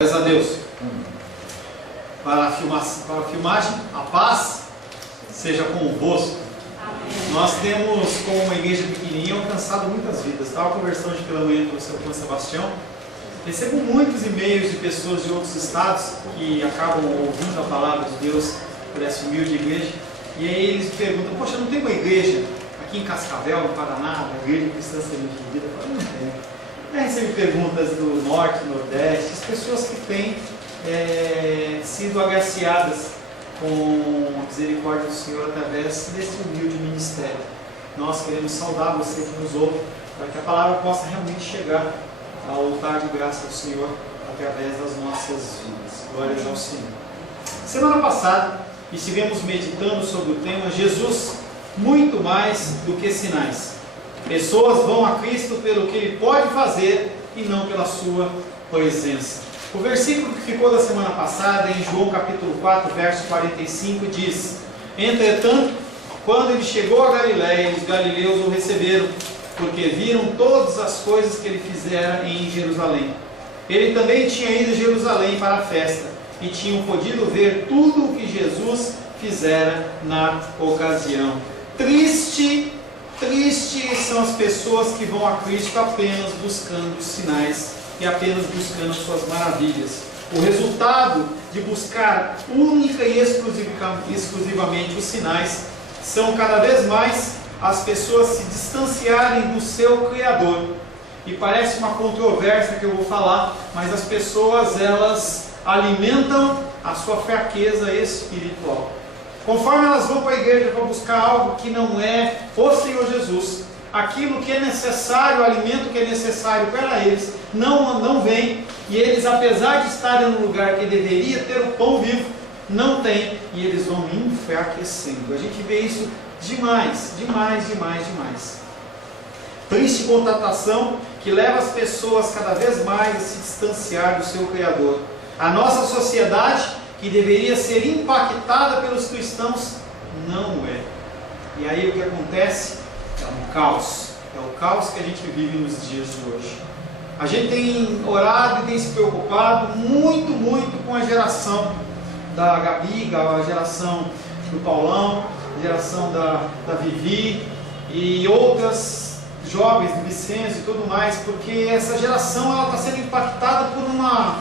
Graças a Deus. Para a filmagem, a paz seja convosco. Nós temos, como uma igreja pequenininha, alcançado muitas vidas. Estava conversando hoje pela manhã com o seu Sebastião. Recebo muitos e-mails de pessoas de outros estados que acabam ouvindo a palavra de Deus por essa humilde igreja. E aí eles perguntam: poxa, não tem uma igreja aqui em Cascavel, no Paraná, uma igreja cristã semente de vida? Eu falo: não tem. Eu recebo perguntas do norte, nordeste, as pessoas que têm sido agraciadas com a misericórdia do Senhor através desse humilde ministério. Nós queremos saudar você que nos ouve, para que a palavra possa realmente chegar ao altar de graça do Senhor através das nossas vidas. Glórias ao Senhor. Semana passada estivemos meditando sobre o tema Jesus, muito mais do que sinais. Pessoas vão a Cristo pelo que Ele pode fazer e não pela sua presença. O versículo que ficou da semana passada, em João capítulo 4, verso 45, diz: entretanto, quando Ele chegou a Galiléia, os galileus o receberam, porque viram todas as coisas que Ele fizera em Jerusalém. Ele também tinha ido a Jerusalém para a festa, e tinham podido ver tudo o que Jesus fizera na ocasião. Tristes são as pessoas que vão a Cristo apenas buscando os sinais e apenas buscando suas maravilhas. O resultado de buscar única e exclusivamente os sinais são cada vez mais as pessoas se distanciarem do seu Criador. E parece uma controvérsia que eu vou falar, mas as pessoas, elas alimentam a sua fraqueza espiritual. Conforme elas vão para a igreja para buscar algo que não é o Senhor Jesus, aquilo que é necessário, o alimento que é necessário para eles, não vem, e eles, apesar de estarem no lugar que deveria ter o pão vivo, não tem, e eles vão enfraquecendo. A gente vê isso demais. Triste constatação que leva as pessoas cada vez mais a se distanciar do seu Criador. A nossa sociedade, que deveria ser impactada pelos cristãos, não é. E aí o que acontece? É um caos. É o caos que a gente vive nos dias de hoje. A gente tem orado e tem se preocupado muito com a geração da Gabi, a geração do Paulão, a geração da Vivi e outras jovens, do Vicente e tudo mais, porque essa geração está sendo impactada por uma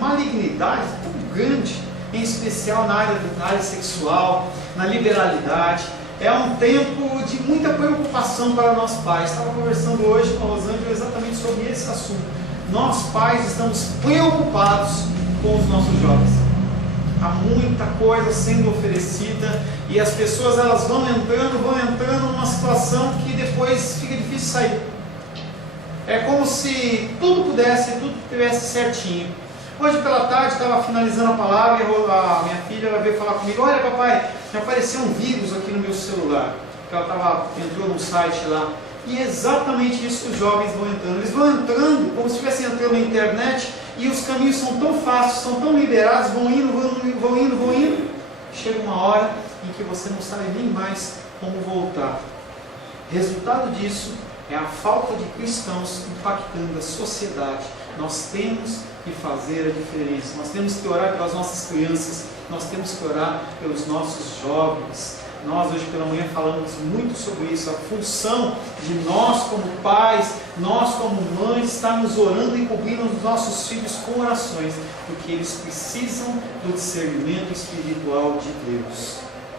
malignidade tão grande, em especial na área sexual, na liberalidade. É um tempo de muita preocupação para nós pais. Estava conversando hoje com a Rosângela exatamente sobre esse assunto. Nós pais estamos preocupados com os nossos jovens. Há muita coisa sendo oferecida e as pessoas, elas vão entrando numa situação que depois fica difícil sair. É como se tudo tivesse certinho. Hoje pela tarde estava finalizando a palavra e a minha filha, ela veio falar comigo: olha papai, me apareceu um vírus aqui no meu celular. Que ela entrou num site lá. E é exatamente isso que os jovens vão entrando. Eles vão entrando como se estivessem entrando na internet, e os caminhos são tão fáceis, são tão liberados, vão indo. Chega uma hora em que você não sabe nem mais como voltar. Resultado disso é a falta de cristãos impactando a sociedade. Nós temos que fazer a diferença. Nós temos que orar pelas nossas crianças. Nós temos que orar pelos nossos jovens. Nós hoje pela manhã falamos muito sobre isso. A função de nós como pais, nós como mães, estarmos orando e cobrindo os nossos filhos com orações, porque eles precisam do discernimento espiritual de Deus.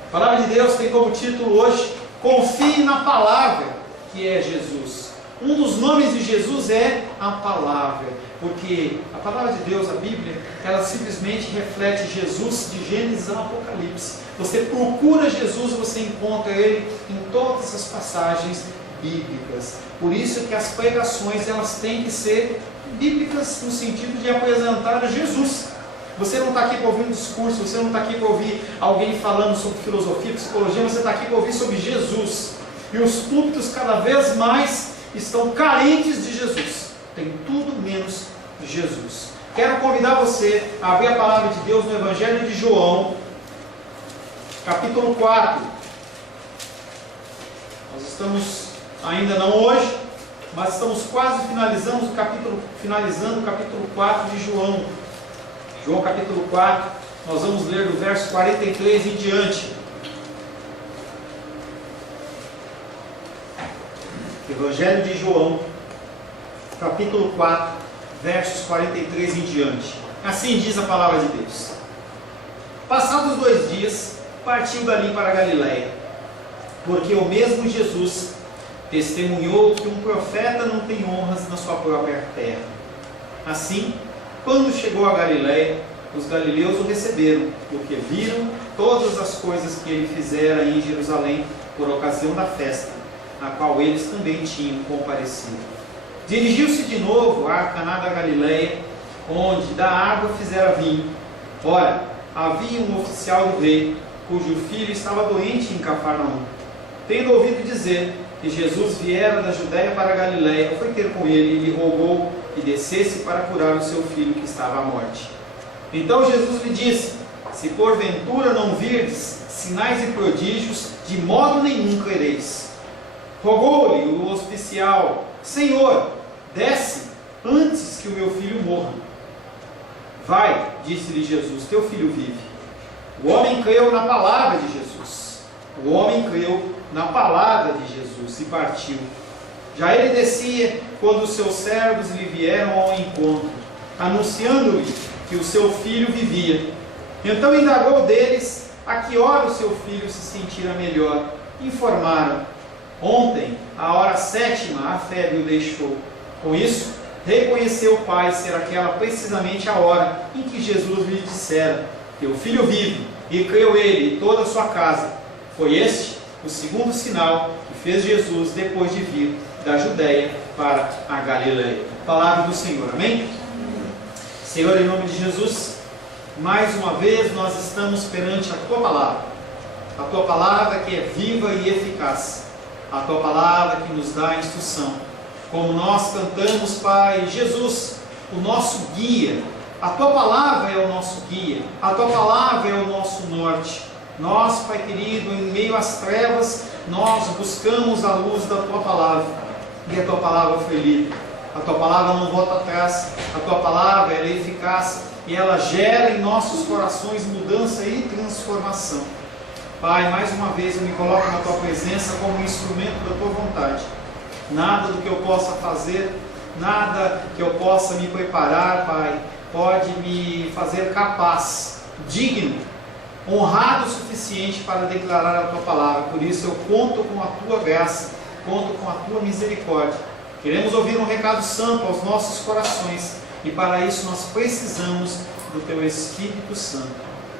A palavra de Deus tem como título hoje: confie na palavra, que é Jesus. Um dos nomes de Jesus é a palavra, porque a palavra de Deus, a Bíblia, ela simplesmente reflete Jesus de Gênesis ao Apocalipse. Você procura Jesus, você encontra Ele em todas as passagens bíblicas. Por isso que as pregações, elas têm que ser bíblicas no sentido de apresentar Jesus. Você não está aqui para ouvir um discurso, você não está aqui para ouvir alguém falando sobre filosofia, psicologia, você está aqui para ouvir sobre Jesus. E os púlpitos cada vez mais estão carentes de Jesus. Tem tudo menos Jesus. Quero convidar você a abrir a palavra de Deus no Evangelho de João, capítulo 4. Nós estamos ainda não hoje, mas estamos quase finalizando o capítulo 4 de João. João capítulo 4, nós vamos ler do verso 43 em diante. Evangelho de João, capítulo 4, versos 43 em diante. Assim diz a palavra de Deus. Passados 2 dias, partiu dali para a Galiléia, porque o mesmo Jesus testemunhou que um profeta não tem honras na sua própria terra. Assim, quando chegou a Galiléia, os galileus o receberam, porque viram todas as coisas que ele fizera em Jerusalém por ocasião da festa, na qual eles também tinham comparecido. Dirigiu-se de novo a Caná da Galiléia, onde da água fizera vinho. Ora, havia um oficial do rei, cujo filho estava doente em Cafarnaum. Tendo ouvido dizer que Jesus viera da Judéia para a Galiléia, foi ter com ele e lhe rogou que descesse para curar o seu filho que estava à morte. Então Jesus lhe disse: se porventura não virdes sinais e prodígios, de modo nenhum crereis. Rogou-lhe o oficial: Senhor, desce antes que o meu filho morra. Vai, disse-lhe Jesus, teu filho vive. O homem creu na palavra de Jesus. O homem creu na palavra de Jesus e partiu. Já ele descia quando os seus servos lhe vieram ao encontro, anunciando-lhe que o seu filho vivia. Então indagou deles a que hora o seu filho se sentira melhor. Informaram: ontem, à hora 7ª, a febre o deixou. Com isso, reconheceu o pai ser aquela precisamente a hora em que Jesus lhe dissera: teu filho vive, e creu ele e toda a sua casa. Foi este o segundo sinal que fez Jesus depois de vir da Judéia para a Galiléia. Palavra do Senhor, amém? Senhor, em nome de Jesus, mais uma vez nós estamos perante a Tua Palavra. A Tua Palavra que é viva e eficaz. A Tua Palavra que nos dá instrução. Como nós cantamos, Pai, Jesus, o nosso guia. A Tua Palavra é o nosso guia. A Tua Palavra é o nosso norte. Nós, Pai querido, em meio às trevas, nós buscamos a luz da Tua Palavra. E a Tua Palavra foi lida. A Tua Palavra não volta atrás. A Tua Palavra ela é eficaz e ela gera em nossos corações mudança e transformação. Pai, mais uma vez eu me coloco na Tua presença como instrumento da Tua vontade. Nada do que eu possa fazer, nada que eu possa me preparar, Pai, pode me fazer capaz, digno, honrado o suficiente para declarar a Tua Palavra. Por isso eu conto com a Tua graça, conto com a Tua misericórdia. Queremos ouvir um recado santo aos nossos corações e para isso nós precisamos do Teu Espírito Santo.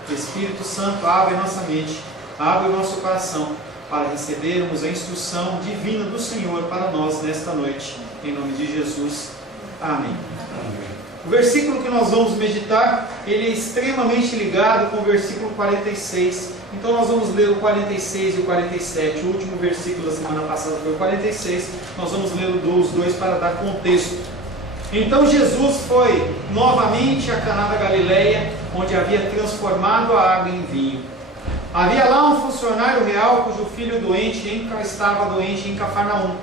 Espírito Santo, abre a nossa mente, abre o nosso coração para recebermos a instrução divina do Senhor para nós nesta noite. Em nome de Jesus. Amém. O versículo que nós vamos meditar, ele é extremamente ligado com o versículo 46. Então nós vamos ler o 46 e o 47. O último versículo da semana passada foi o 46. Nós vamos ler os dois para dar contexto. Então Jesus foi novamente a Caná da Galiléia, onde havia transformado a água em vinho. Havia lá um funcionário real cujo filho estava doente em Cafarnaum.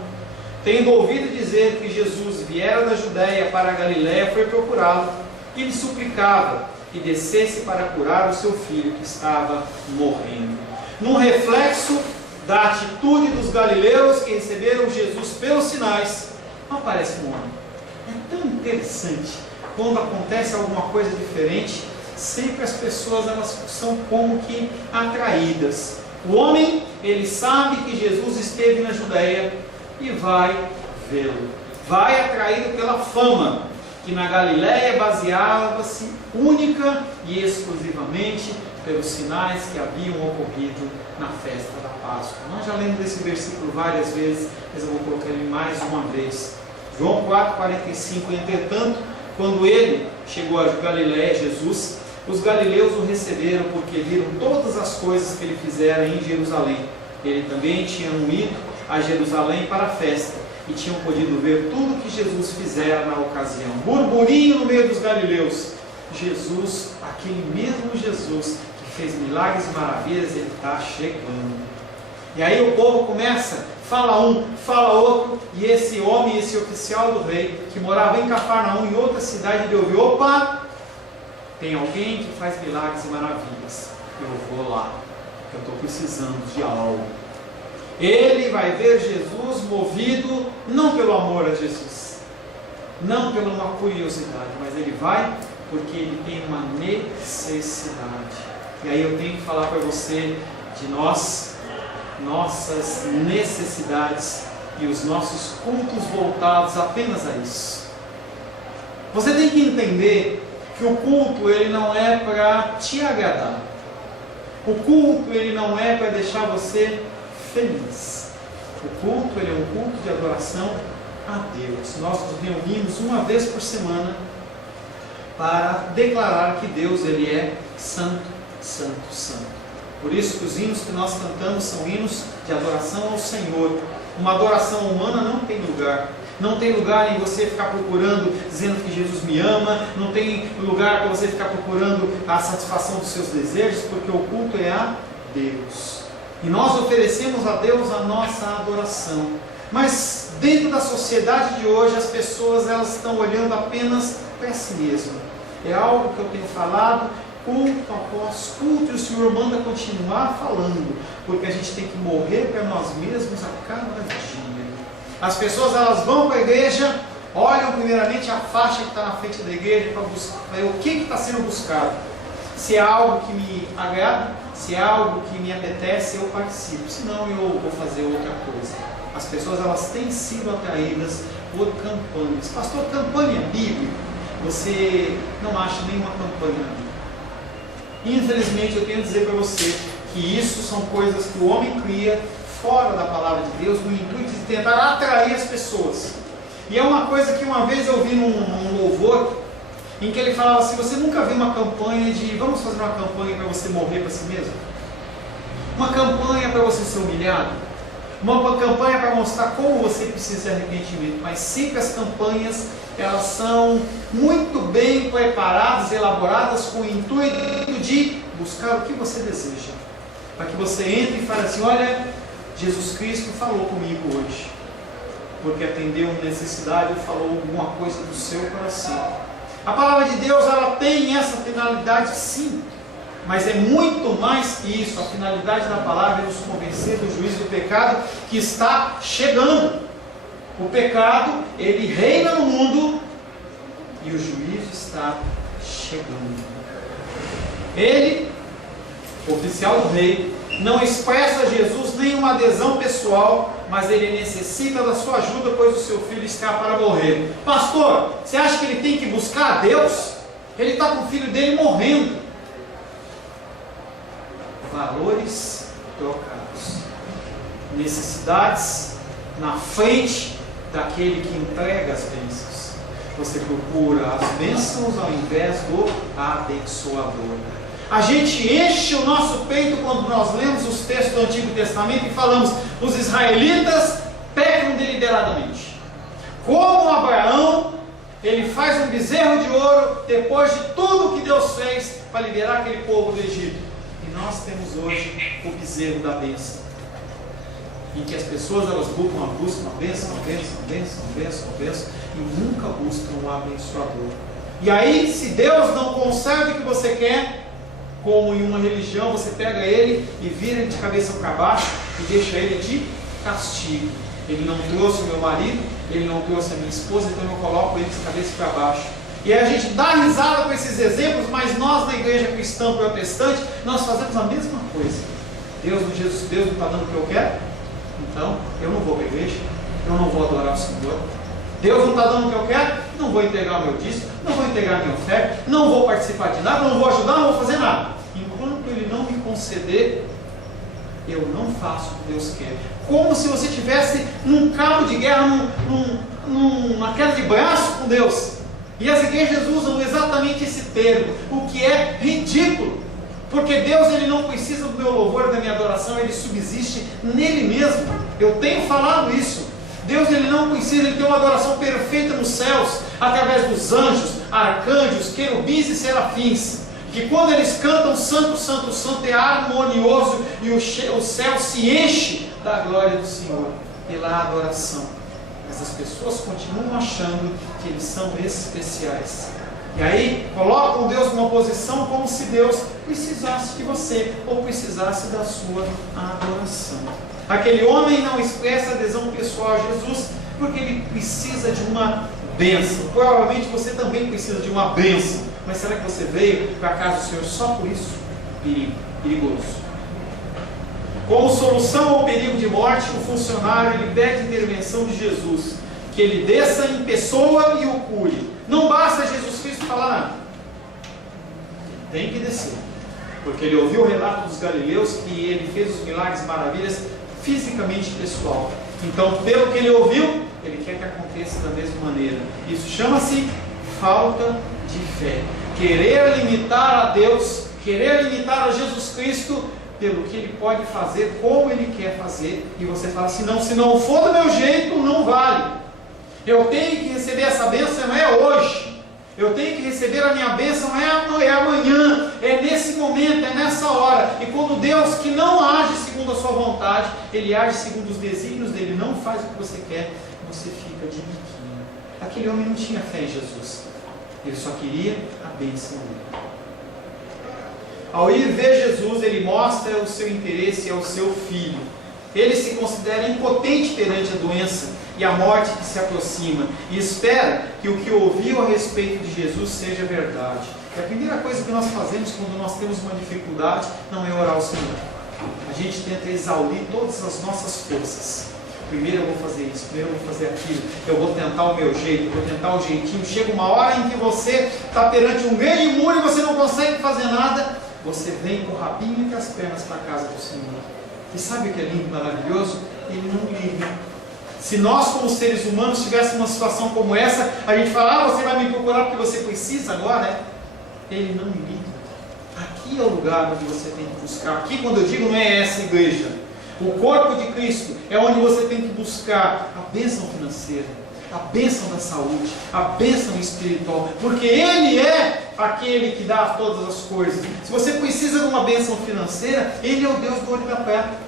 Tendo ouvido dizer que Jesus viera da Judéia para a Galiléia, foi procurá-lo e lhe suplicava que descesse para curar o seu filho que estava morrendo. Num reflexo da atitude dos galileus que receberam Jesus pelos sinais, aparece um homem. É tão interessante quando acontece alguma coisa diferente. Sempre as pessoas elas são como que atraídas. O homem, ele sabe que Jesus esteve na Judéia e vai vê-lo. Vai atraído pela fama, que na Galiléia baseava-se única e exclusivamente pelos sinais que haviam ocorrido na festa da Páscoa. Nós já lemos esse versículo várias vezes, mas eu vou colocar ele mais uma vez. João 4,45. Entretanto, quando ele chegou a Galiléia, Jesus, os galileus o receberam porque viram todas as coisas que ele fizera em Jerusalém. Ele também tinha ido a Jerusalém para a festa e tinham podido ver tudo que Jesus fizera na ocasião. Burburinho no meio dos galileus. Jesus, aquele mesmo Jesus que fez milagres e maravilhas, ele está chegando. E aí o povo começa, fala um, fala outro, e esse homem, esse oficial do rei, que morava em Cafarnaum, em outra cidade, ele ouviu: opa, tem alguém que faz milagres e maravilhas, eu vou lá, porque eu estou precisando de algo. Ele vai ver Jesus movido não pelo amor a Jesus, não pela uma curiosidade, mas ele vai porque ele tem uma necessidade. E aí eu tenho que falar para você de nossas necessidades e os nossos cultos voltados apenas a isso. Você tem que entender que o culto ele não é para te agradar. O culto ele não é para deixar você feliz. O culto ele é um culto de adoração a Deus. Nós nos reunimos uma vez por semana para declarar que Deus ele é santo, santo, santo. Por isso que os hinos que nós cantamos são hinos de adoração ao Senhor. Uma adoração humana não tem lugar. Não tem lugar em você ficar procurando, dizendo que Jesus me ama. Não tem lugar para você ficar procurando a satisfação dos seus desejos, porque o culto é a Deus. E nós oferecemos a Deus a nossa adoração. Mas dentro da sociedade de hoje, as pessoas elas estão olhando apenas para si mesmas. É algo que eu tenho falado culto após culto, e o Senhor manda continuar falando, porque a gente tem que morrer para nós mesmos a cada dia. As pessoas elas vão para a igreja, olham primeiramente a faixa que está na frente da igreja para ver o que está sendo buscado. Se é algo que me agrada, se é algo que me apetece, eu participo, senão eu vou fazer outra coisa. As pessoas elas têm sido atraídas por campanhas. Pastor, campanha bíblica? Você não acha nenhuma campanha bíblica. Infelizmente eu tenho a dizer para você que isso são coisas que o homem cria fora da palavra de Deus, no intuito de tentar atrair as pessoas. E é uma coisa que uma vez eu vi num louvor, em que ele falava assim: você nunca viu uma campanha de vamos fazer uma campanha para você morrer para si mesmo? Uma campanha para você ser humilhado? Uma campanha para mostrar como você precisa de arrependimento? Mas sempre as campanhas elas são muito bem preparadas, elaboradas com o intuito de buscar o que você deseja, para que você entre e fale assim: olha, Jesus Cristo falou comigo hoje, porque atendeu uma necessidade ou falou alguma coisa do seu coração. A palavra de Deus ela tem essa finalidade, sim, mas é muito mais que isso. A finalidade da palavra é nos convencer do juízo do pecado que está chegando. O pecado, ele reina no mundo e o juízo está chegando. Ele, oficial do rei, não expressa a Jesus nenhuma adesão pessoal, mas ele necessita da sua ajuda, pois o seu filho está para morrer. Pastor, você acha que ele tem que buscar a Deus? Ele está com o filho dele morrendo. Valores trocados, necessidades na frente daquele que entrega as bênçãos. Você procura as bênçãos ao invés do abençoador. A gente enche o nosso peito quando nós lemos os textos do Antigo Testamento e falamos: os israelitas pecam deliberadamente. Como Abraão, ele faz um bezerro de ouro depois de tudo que Deus fez para liberar aquele povo do Egito. E nós temos hoje o bezerro da bênção, em que as pessoas elas buscam a bênção, e nunca buscam um abençoador. E aí, se Deus não concede o que você quer, como em uma religião, você pega ele e vira ele de cabeça para baixo e deixa ele de castigo. Ele não trouxe o meu marido, ele não trouxe a minha esposa, então eu coloco ele de cabeça para baixo. E aí a gente dá risada com esses exemplos, mas nós na igreja cristã protestante, nós fazemos a mesma coisa. Deus não está dando o que eu quero, então eu não vou para a igreja, eu não vou adorar o Senhor. Deus não está dando o que eu quero, não vou entregar o meu dízimo, não vou entregar a minha oferta, não vou participar de nada, não vou ajudar, não vou fazer nada. Enquanto Ele não me conceder, eu não faço o que Deus quer. Como se você estivesse num cabo de guerra, numa queda de braço com Deus. E as igrejas usam exatamente esse termo, o que é ridículo. Porque Deus ele não precisa do meu louvor, da minha adoração, Ele subsiste nele mesmo. Eu tenho falado isso. Deus ele não precisa, Ele tem uma adoração perfeita nos céus, através dos anjos, arcanjos, querubins e serafins, que quando eles cantam Santo, Santo, Santo, é harmonioso e o céu se enche da glória do Senhor, pela adoração. Mas as pessoas continuam achando que eles são especiais. E aí colocam Deus numa posição como se Deus precisasse de você ou precisasse da sua adoração. Aquele homem não expressa adesão pessoal a Jesus porque ele precisa de uma bênção. Provavelmente você também precisa de uma bênção. Mas será que você veio para a casa do Senhor só por isso? Perigoso. Como solução ao perigo de morte, o funcionário ele pede a intervenção de Jesus, que ele desça em pessoa e o cure. Não basta Jesus Cristo falar nada. Tem que descer. Porque ele ouviu o relato dos galileus que ele fez os milagres e maravilhas fisicamente pessoal. Então, pelo que ele ouviu, ele quer que aconteça da mesma maneira. Isso chama-se falta de fé. Querer limitar a Deus, querer limitar a Jesus Cristo pelo que ele pode fazer, como ele quer fazer, e você fala assim, não, se não for do meu jeito, não vale. Eu tenho que receber essa bênção, não é hoje. Eu tenho que receber a minha bênção, é amanhã, é nesse momento, é nessa hora. E quando Deus, que não age segundo a sua vontade, Ele age segundo os desígnios dele, não faz o que você quer, você fica de biquinho. Aquele homem não tinha fé em Jesus, ele só queria a bênção dele. Ao ir ver Jesus, ele mostra o seu interesse ao seu filho. Ele se considera impotente perante a doença e a morte que se aproxima, e espera que o que ouviu a respeito de Jesus seja verdade. E a primeira coisa que nós fazemos quando nós temos uma dificuldade não é orar ao Senhor. A gente tenta exaurir todas as nossas forças. Primeiro eu vou fazer isso, primeiro eu vou fazer aquilo, eu vou tentar o meu jeito, eu vou tentar o jeitinho. Chega uma hora em que você está perante um grande muro e você não consegue fazer nada, você vem com o rabinho entre as pernas para a casa do Senhor. E sabe o que é lindo, maravilhoso? Ele não liga. Se nós, como seres humanos, tivéssemos uma situação como essa, a gente fala, você vai me procurar porque você precisa agora, né? Ele não liga. Aqui é o lugar onde você tem que buscar. Aqui, quando eu digo, não é essa igreja. O corpo de Cristo é onde você tem que buscar a bênção financeira, a bênção da saúde, a bênção espiritual, porque Ele é aquele que dá todas as coisas. Se você precisa de uma bênção financeira, Ele é o Deus do olho da pedra.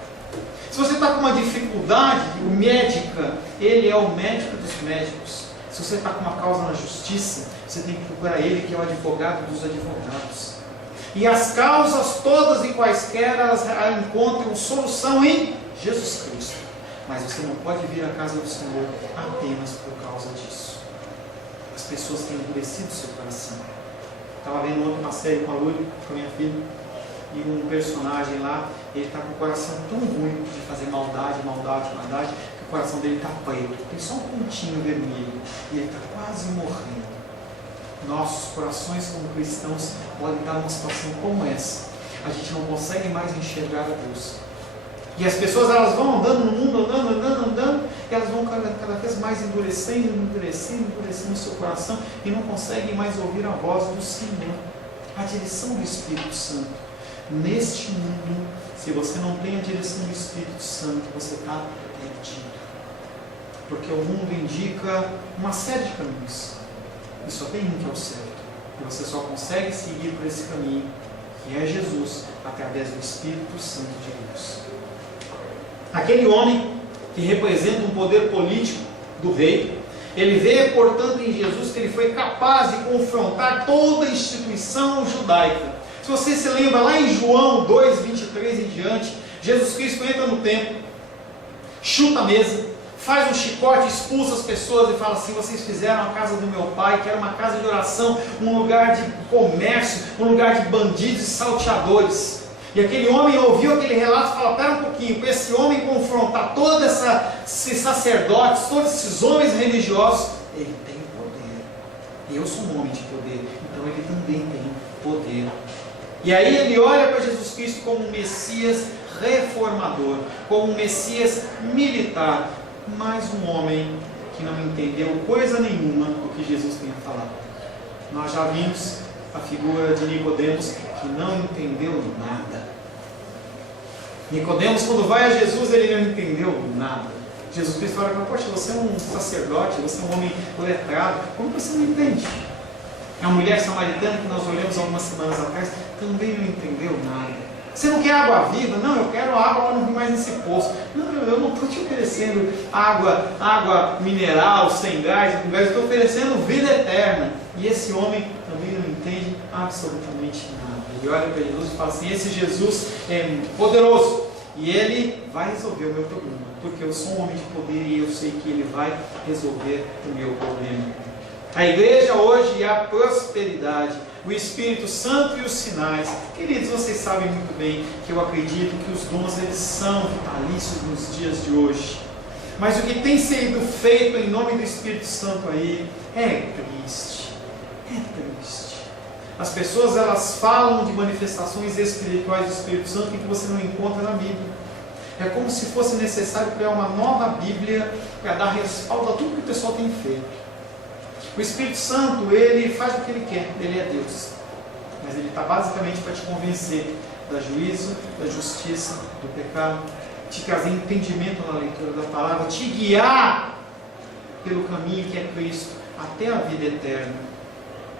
Se você está com uma dificuldade médica, Ele é o médico dos médicos. Se você está com uma causa na justiça, você tem que procurar Ele, que é o advogado dos advogados. E as causas todas e quaisquer, elas encontram solução em Jesus Cristo. Mas você não pode vir à casa do Senhor apenas por causa disso. As pessoas têm endurecido seu coração. Estava vendo ontem uma série com a Lúlia, com a minha filha, e um personagem lá, ele está com o coração tão ruim de fazer maldade, que o coração dele está preto, tem só um pontinho vermelho, e ele está quase morrendo. Nossos corações como cristãos podem estar numa situação como essa. A gente não consegue mais enxergar a Deus. E as pessoas elas vão andando no mundo, andando, e elas vão cada vez mais endurecendo o seu coração, e não conseguem mais ouvir a voz do Senhor, a direção do Espírito Santo. Neste mundo, se você não tem a direção do Espírito Santo, você está perdido. Porque o mundo indica uma série de caminhos, e só tem um que é o certo. E você só consegue seguir por esse caminho, que é Jesus, através do Espírito Santo de Deus. Aquele homem que representa um poder político do rei, ele vê, portanto, em Jesus que ele foi capaz de confrontar toda a instituição judaica. Se você se lembra lá em João 2:23 em diante, Jesus Cristo entra no templo, chuta a mesa, faz um chicote, expulsa as pessoas e fala assim: vocês fizeram a casa do meu pai, que era uma casa de oração, um lugar de comércio, um lugar de bandidos e salteadores. E aquele homem ouviu aquele relato e fala: pera um pouquinho, para esse homem confrontar todos esses sacerdotes, todos esses homens religiosos, ele tem poder. Eu sou um homem de poder, então ele também tem poder. E aí ele olha para Jesus Cristo como um Messias reformador, como um Messias militar, mais um homem que não entendeu coisa nenhuma do que Jesus tinha falado. Nós já vimos a figura de Nicodemos, que não entendeu nada. Nicodemos, quando vai a Jesus, ele não entendeu nada. Jesus Cristo fala: poxa, você é um sacerdote, você é um homem letrado, como você não entende? A mulher samaritana que nós olhamos algumas semanas atrás também não entendeu nada. Você não quer água viva? Não, eu quero água para não vir mais nesse poço. Não, eu não estou te oferecendo água mineral, sem gás, com gás, eu estou oferecendo vida eterna. E esse homem também não entende absolutamente nada. Ele olha para Jesus e fala assim: esse Jesus é poderoso e ele vai resolver o meu problema, porque eu sou um homem de poder e eu sei que ele vai resolver o meu problema. A igreja hoje é a prosperidade, o Espírito Santo e os sinais. Queridos, vocês sabem muito bem que eu acredito que os dons eles são vitalícios nos dias de hoje. Mas o que tem sido feito em nome do Espírito Santo aí é triste. É triste. As pessoas elas falam de manifestações espirituais do Espírito Santo que você não encontra na Bíblia. É como se fosse necessário criar uma nova Bíblia para dar respaldo a tudo que o pessoal tem feito. O Espírito Santo, ele faz o que ele quer, ele é Deus. Mas ele está basicamente para te convencer da juízo, da justiça, do pecado, te trazer entendimento na leitura da palavra, te guiar pelo caminho que é Cristo, até a vida eterna.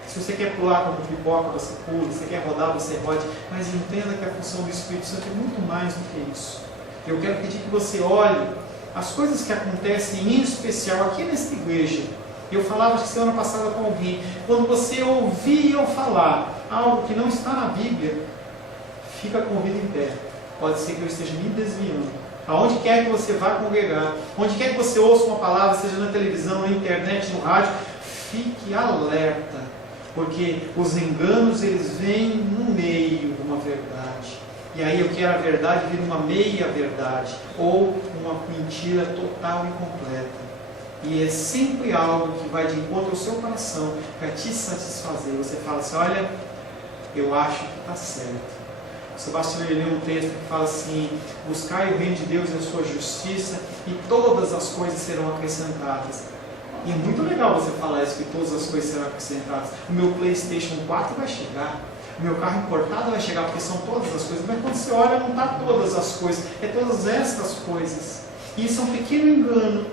Se você quer pular como pipoca, você pula, se você quer rodar, você rode, mas entenda que a função do Espírito Santo é muito mais do que isso. Eu quero pedir que você olhe as coisas que acontecem, em especial aqui nesta igreja. Eu falava acho que semana passada com alguém, quando você ouvir eu falar algo que não está na Bíblia, fica com o ouvido em pé. Pode ser que eu esteja me desviando. Aonde quer que você vá congregar, onde quer que você ouça uma palavra, seja na televisão, na internet, no rádio, fique alerta, porque os enganos eles vêm no meio de uma verdade. E aí eu quero a verdade vir uma meia verdade, ou uma mentira total e completa. E é sempre algo que vai de encontro ao seu coração para te satisfazer. Você fala assim: olha, eu acho que está certo. O Sebastião leu um texto que fala assim: buscai o reino de Deus e a sua justiça e todas as coisas serão acrescentadas. E é muito legal você falar isso, que todas as coisas serão acrescentadas. O meu PlayStation 4 vai chegar, o meu carro importado vai chegar, porque são todas as coisas. Mas quando você olha, não está todas as coisas, é todas estas coisas. E isso é um pequeno engano.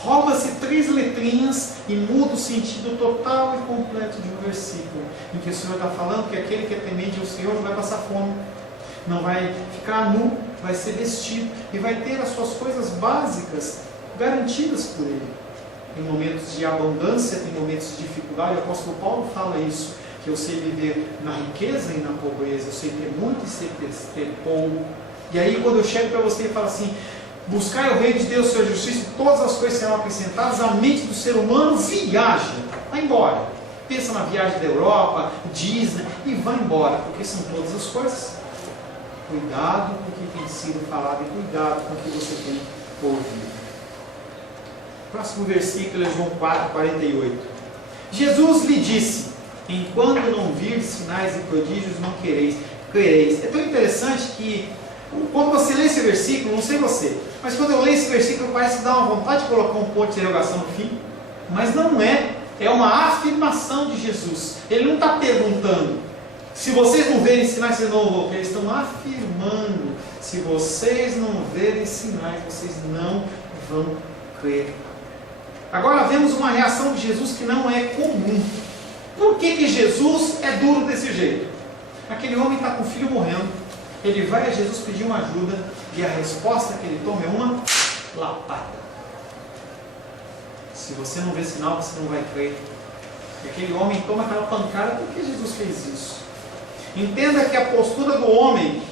Rouba-se 3 letrinhas e muda o sentido total e completo de um versículo, em que o Senhor está falando que aquele que é temente ao Senhor não vai passar fome, não vai ficar nu, vai ser vestido e vai ter as suas coisas básicas garantidas por Ele. Em momentos de abundância, em momentos de dificuldade, o apóstolo Paulo fala isso, que eu sei viver na riqueza e na pobreza, eu sei ter muito e sei ter pouco. E aí quando eu chego para você e falo assim: buscai o reino de Deus, sua justiça, e todas as coisas serão acrescentadas, a mente do ser humano viaja, vai embora. Pensa na viagem da Europa, Disney, e vai embora, porque são todas as coisas. Cuidado com o que tem sido falado e cuidado com o que você tem ouvido. Próximo versículo é João 4:48. Jesus lhe disse: enquanto não vir sinais e prodígios, não crereis. É tão interessante que quando você lê esse versículo, não sei você, mas quando eu leio esse versículo parece que dá uma vontade de colocar um ponto de interrogação no fim, mas não é, é uma afirmação de Jesus. Ele não está perguntando: se vocês não verem sinais, vocês não vão crer. Eles estão afirmando: se vocês não verem sinais, vocês não vão crer. Agora vemos uma reação de Jesus que não é comum. Por que Jesus é duro desse jeito? Aquele homem está com o filho morrendo, ele vai a Jesus pedir uma ajuda e a resposta que ele toma é uma lapada. Se você não vê sinal, você não vai crer. E aquele homem toma aquela pancada. Por que Jesus fez isso? Entenda que a postura do homem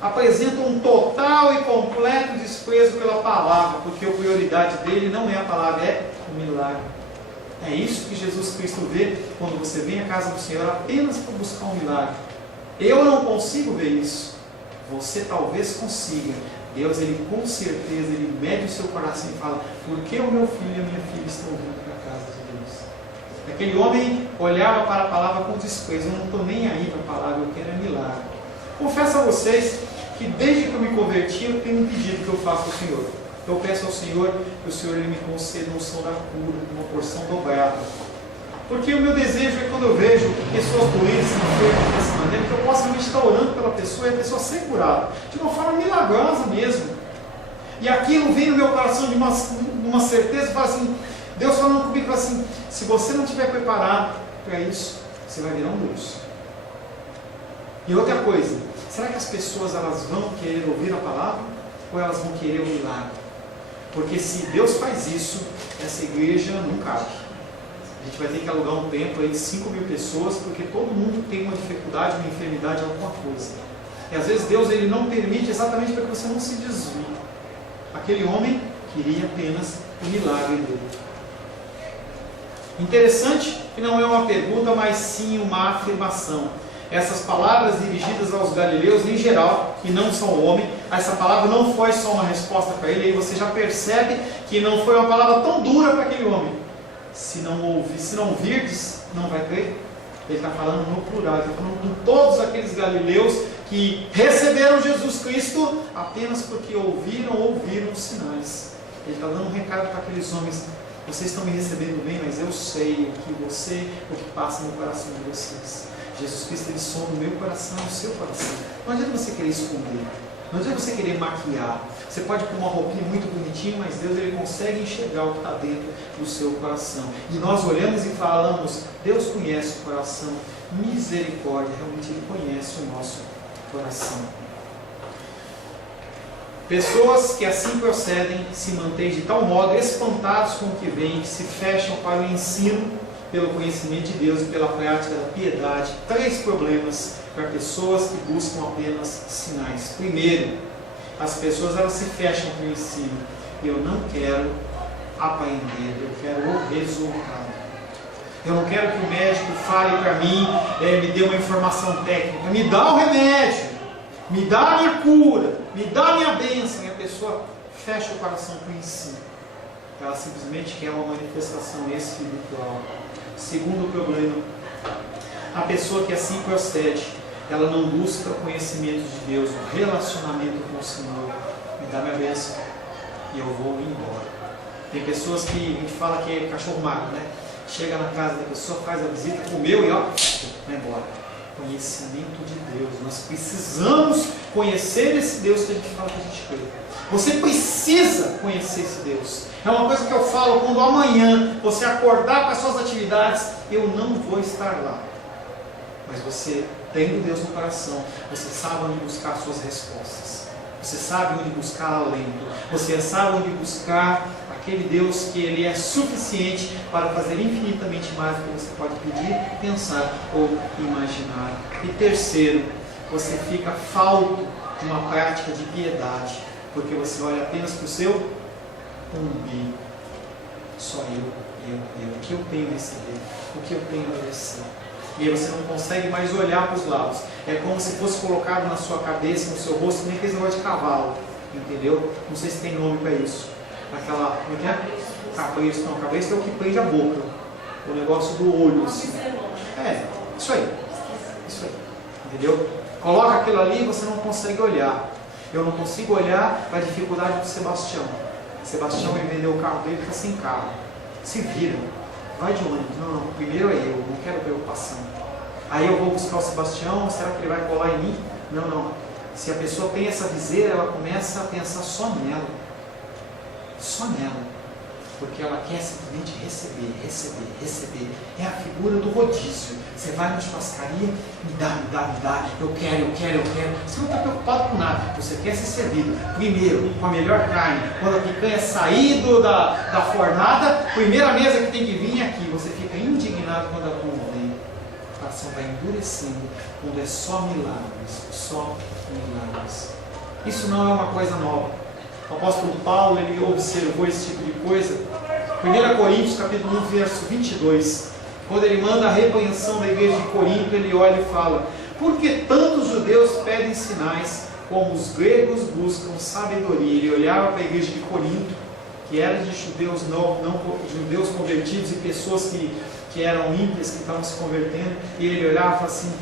apresenta um total e completo desprezo pela palavra, porque a prioridade dele não é a palavra, é o milagre. É isso que Jesus Cristo vê quando você vem à casa do Senhor apenas para buscar um milagre. Eu não consigo ver isso. Você talvez consiga. Deus, Ele com certeza, Ele mede o seu coração e fala: por que o meu filho e a minha filha estão vindo para a casa de Deus? Aquele homem olhava para a palavra com desprezo. Eu não estou nem aí para a palavra, eu quero é milagre. Confesso a vocês que desde que eu me converti, eu tenho um pedido que eu faço ao Senhor. Eu peço ao Senhor que o Senhor Ele me conceda um som da cura, uma porção dobrada. Porque o meu desejo é, quando eu vejo pessoas doentes, enfermas dessa maneira, que eu possa realmente estar orando pela pessoa e a pessoa ser curada, de uma forma milagrosa mesmo. E aquilo vem no meu coração de uma certeza, e fala assim, Deus falando comigo, fala assim: se você não estiver preparado para isso, você vai virar um urso. E outra coisa, será que as pessoas elas vão querer ouvir a palavra ou elas vão querer o milagre? Porque se Deus faz isso, essa igreja não cabe. A gente vai ter que alugar um templo aí de 5.000 pessoas, porque todo mundo tem uma dificuldade, uma enfermidade, alguma coisa. E às vezes Deus ele não permite exatamente para que você não se desvie. Aquele homem queria apenas o milagre dele. Interessante que não é uma pergunta, mas sim uma afirmação. Essas palavras dirigidas aos galileus em geral, que não são homem, essa palavra não foi só uma resposta para ele, aí você já percebe que não foi uma palavra tão dura para aquele homem. Se não virdes, não vai crer. Ele está falando no plural, ele está falando com todos aqueles galileus que receberam Jesus Cristo apenas porque ouviram os sinais. Ele está dando um recado para aqueles homens: vocês estão me recebendo bem, mas eu sei o que passa no coração de vocês. Jesus Cristo, ele sonda o meu coração e o seu coração. Não adianta você querer esconder, não adianta você querer maquiar. Você pode pôr uma roupinha muito bonitinha, mas Deus ele consegue enxergar o que está dentro do seu coração. E nós olhamos e falamos: Deus conhece o coração, misericórdia, realmente Ele conhece o nosso coração. Pessoas que assim procedem se mantêm de tal modo espantados com o que vem, que se fecham para o ensino pelo conhecimento de Deus e pela prática da piedade. 3 problemas para pessoas que buscam apenas sinais. Primeiro, as pessoas elas se fecham para o ensino. Eu não quero apreender, eu quero o resultado. Eu não quero que o médico fale para mim, me dê uma informação técnica, me dá o remédio, me dá a minha cura, me dá a minha bênção. E a pessoa fecha o coração para o ensino. Ela simplesmente quer uma manifestação espiritual. Segundo problema, a pessoa que assim procede, ela não busca o conhecimento de Deus, o relacionamento com o Senhor. Me dá minha bênção e eu vou embora. Tem pessoas que a gente fala que é cachorro magro, né? Chega na casa da pessoa, faz a visita, comeu e ó, vai embora. Conhecimento de Deus. Nós precisamos conhecer esse Deus que a gente fala que a gente crê. Você precisa conhecer esse Deus. É uma coisa que eu falo: quando amanhã você acordar para as suas atividades, eu não vou estar lá. Mas você, tendo Deus no coração, você sabe onde buscar as suas respostas. Você sabe onde buscar alento. Você sabe onde buscar aquele Deus que Ele é suficiente para fazer infinitamente mais do que você pode pedir, pensar ou imaginar. E terceiro, você fica falto de uma prática de piedade, porque você olha apenas para o seu umbigo. Só eu. O que eu tenho a receber? O que eu tenho a oferecer? E aí você não consegue mais olhar para os lados. É como se fosse colocado na sua cabeça, no seu rosto, nem aquele negócio de cavalo. Entendeu? Não sei se tem nome para isso. Aquela, como é que é? Cabresto, não. Cabresto é o que prende a boca. O negócio do olho, assim. Isso aí. Entendeu? Coloca aquilo ali e você não consegue olhar. Eu não consigo olhar para a dificuldade do Sebastião. Sebastião, ele vendeu o carro dele e fica sem carro. Se vira. Vai de ônibus. Não, primeiro é eu. Não quero preocupação. Aí eu vou buscar o Sebastião. Será que ele vai colar em mim? Não. Se a pessoa tem essa viseira, ela começa a pensar só nela. Só nela. Porque ela quer simplesmente receber. É a figura do rodízio. Você vai na churrascaria, me dá. Eu quero. Você não está preocupado com nada. Você quer ser servido primeiro com a melhor carne. Quando a picanha sair da fornada, primeira mesa que tem que vir é aqui. Você fica indignado quando a turma vem. O coração vai endurecendo quando é só milagres. Isso não é uma coisa nova. O apóstolo Paulo, ele observou esse tipo de coisa. 1 Coríntios, capítulo 1, verso 22. Quando ele manda a repreensão da igreja de Corinto, ele olha e fala: porque tantos judeus pedem sinais, como os gregos buscam sabedoria. Ele olhava para a igreja de Corinto, que era de judeus judeus convertidos e pessoas que eram ímpias, que estavam se convertendo, e ele olhava e falava assim: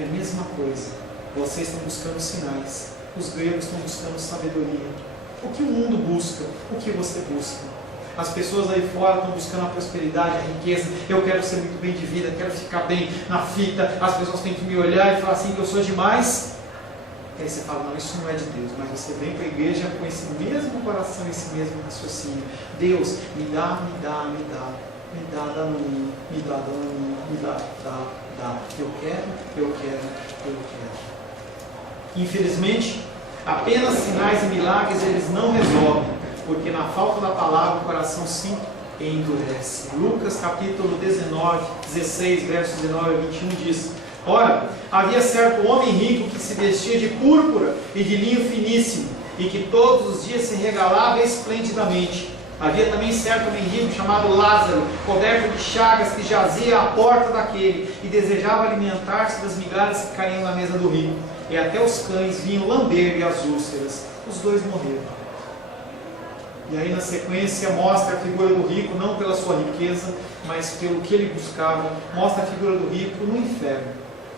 é a mesma coisa, vocês estão buscando sinais, os gregos estão buscando sabedoria. O que o mundo busca? O que você busca? As pessoas aí fora estão buscando a prosperidade, a riqueza. Eu quero ser muito bem de vida, quero ficar bem na fita. As pessoas têm que me olhar e falar assim que eu sou demais. E aí você fala: não, isso não é de Deus. Mas você vem para a igreja com esse mesmo coração, esse mesmo raciocínio. Deus, me dá, dá daninho, me dá. Eu quero. Infelizmente, apenas sinais e milagres eles não resolvem, porque na falta da palavra o coração sim endurece. Lucas capítulo 16, versos 19 a 21 diz: ora, havia certo homem rico que se vestia de púrpura e de linho finíssimo, e que todos os dias se regalava esplendidamente. Havia também certo mendigo chamado Lázaro, coberto de chagas, que jazia à porta daquele, e desejava alimentar-se das migalhas que caíam na mesa do rico. E até os cães vinham lamber-lhe as úlceras. Os dois morreram. E aí na sequência mostra a figura do rico, não pela sua riqueza, mas pelo que ele buscava. Mostra a figura do rico no inferno,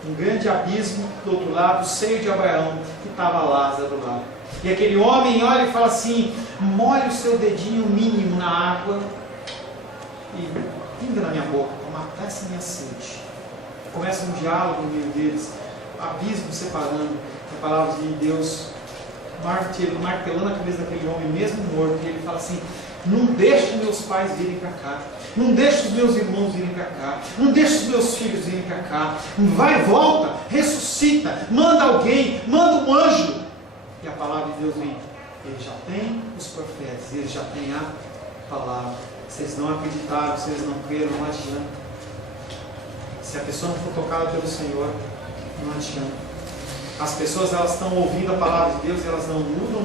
um grande abismo do outro lado, cheio de Abraão, que estava Lázaro lá. E aquele homem olha e fala assim: molhe o seu dedinho mínimo na água e pinga na minha boca para matar essa minha sede. Começa um diálogo no meio deles, abismo separando. A palavra de Deus martelando a cabeça daquele homem mesmo morto, e ele fala assim: não deixe meus pais virem para cá, não deixe os meus irmãos virem para cá, não deixe os meus filhos virem para cá, vai, volta, ressuscita, manda alguém, manda um anjo. E a palavra de Deus vem: ele já tem os profetas, ele já tem a palavra. Vocês não acreditaram, vocês não creram, não adianta. Se a pessoa não for tocada pelo Senhor, não adianta. As pessoas, elas estão ouvindo a palavra de Deus e elas não mudam,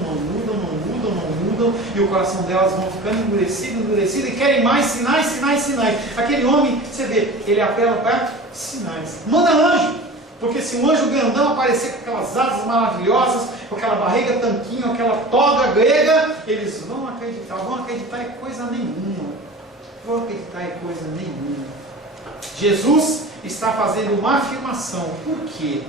e o coração delas vão ficando endurecido e querem mais sinais. Aquele homem, você vê, ele apela para sinais. Manda anjo, porque se um anjo grandão aparecer com aquelas asas maravilhosas, com aquela barriga tanquinho, aquela toga grega, eles vão acreditar em coisa nenhuma. Jesus está fazendo uma afirmação. Por quê?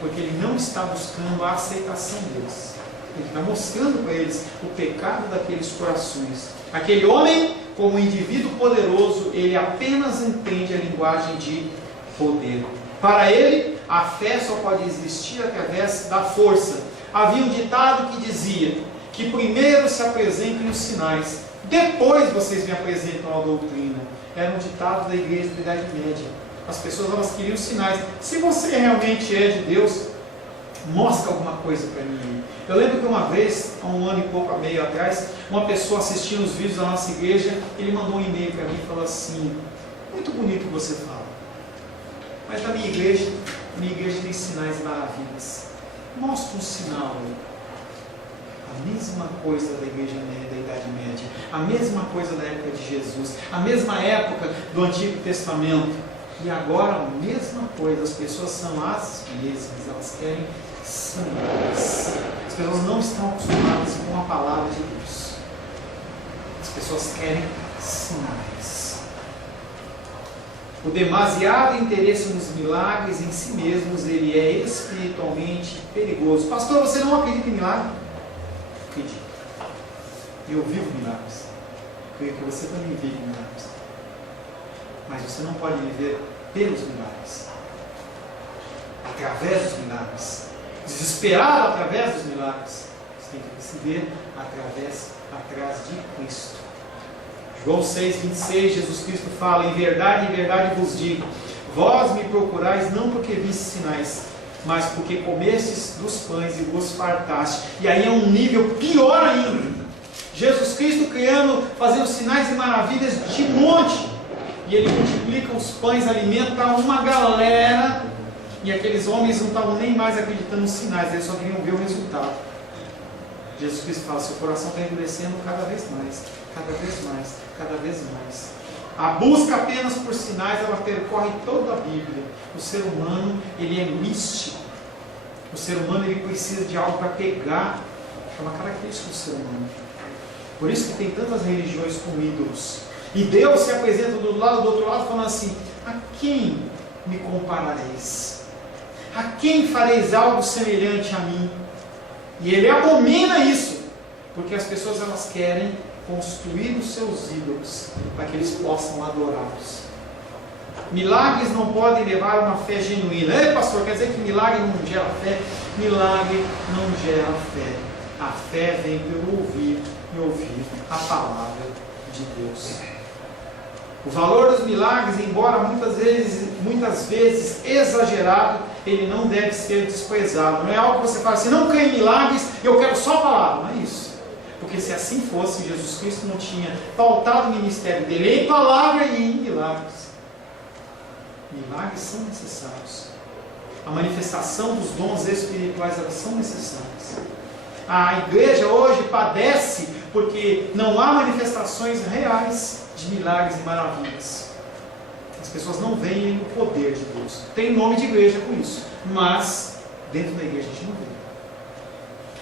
Porque ele não está buscando a aceitação deles. Ele está mostrando para eles o pecado daqueles corações. Aquele homem, como indivíduo poderoso, ele apenas entende a linguagem de poder. Para ele, a fé só pode existir através da força. Havia um ditado que dizia que primeiro se apresentem os sinais, depois vocês me apresentam a doutrina. Era um ditado da igreja da Idade Média. As pessoas, elas queriam sinais. Se você realmente é de Deus, mostra alguma coisa para mim. Eu lembro que uma vez, há um ano e pouco, meio atrás, uma pessoa assistindo os vídeos da nossa igreja, ele mandou um e-mail para mim e falou assim: muito bonito o que você fala, mas na minha igreja tem sinais e maravilhas. Mostra um sinal aí. A mesma coisa da igreja da Idade Média, a mesma coisa da época de Jesus, a mesma época do Antigo Testamento. E agora a mesma coisa, as pessoas são as mesmas, elas querem sinais. As pessoas não estão acostumadas com a palavra de Deus. As pessoas querem sinais. O demasiado interesse nos milagres em si mesmos, ele é espiritualmente perigoso. Pastor, você não acredita em milagre? Acredito. Eu vivo milagres. Creio que você também vive milagres. Mas você não pode viver pelos milagres, através dos milagres, desesperado através dos milagres. Você tem que se ver atrás de Cristo. João 6,26, Jesus Cristo fala: em verdade vos digo, vós me procurais não porque vistes sinais, mas porque comestes dos pães e vos fartaste. E aí é um nível pior ainda. Jesus Cristo fazendo sinais e maravilhas de monte. E ele multiplica os pães, alimenta uma galera, e aqueles homens não estavam nem mais acreditando nos sinais, eles só queriam ver o resultado. Jesus Cristo fala: seu coração está endurecendo cada vez mais. A busca apenas por sinais, ela percorre toda a Bíblia. O ser humano, ele é místico. O ser humano, ele precisa de algo para pegar. É uma característica do ser humano. Por isso que tem tantas religiões com ídolos. E Deus se apresenta do outro lado, falando assim: a quem me comparareis? A quem fareis algo semelhante a mim? E ele abomina isso, porque as pessoas, elas querem construir os seus ídolos para que eles possam adorá-los. Milagres não podem levar a uma fé genuína. Ei, pastor, quer dizer que milagre não gera fé? Milagre não gera fé. A fé vem pelo ouvir e ouvir a palavra de Deus. O valor dos milagres, embora muitas vezes exagerado, ele não deve ser desprezado. Não é algo que você fala assim: não creio em milagres, eu quero só a palavra. Não é isso. Porque Porque se assim fosse, Jesus Cristo não tinha pautado o ministério dele em palavra e em milagres. Milagres são necessários. A manifestação dos dons espirituais, elas são necessárias. A igreja hoje padece porque não há manifestações reais de milagres e maravilhas. As pessoas não veem o poder de Deus. Tem nome de igreja com isso, mas dentro da igreja a gente não vê.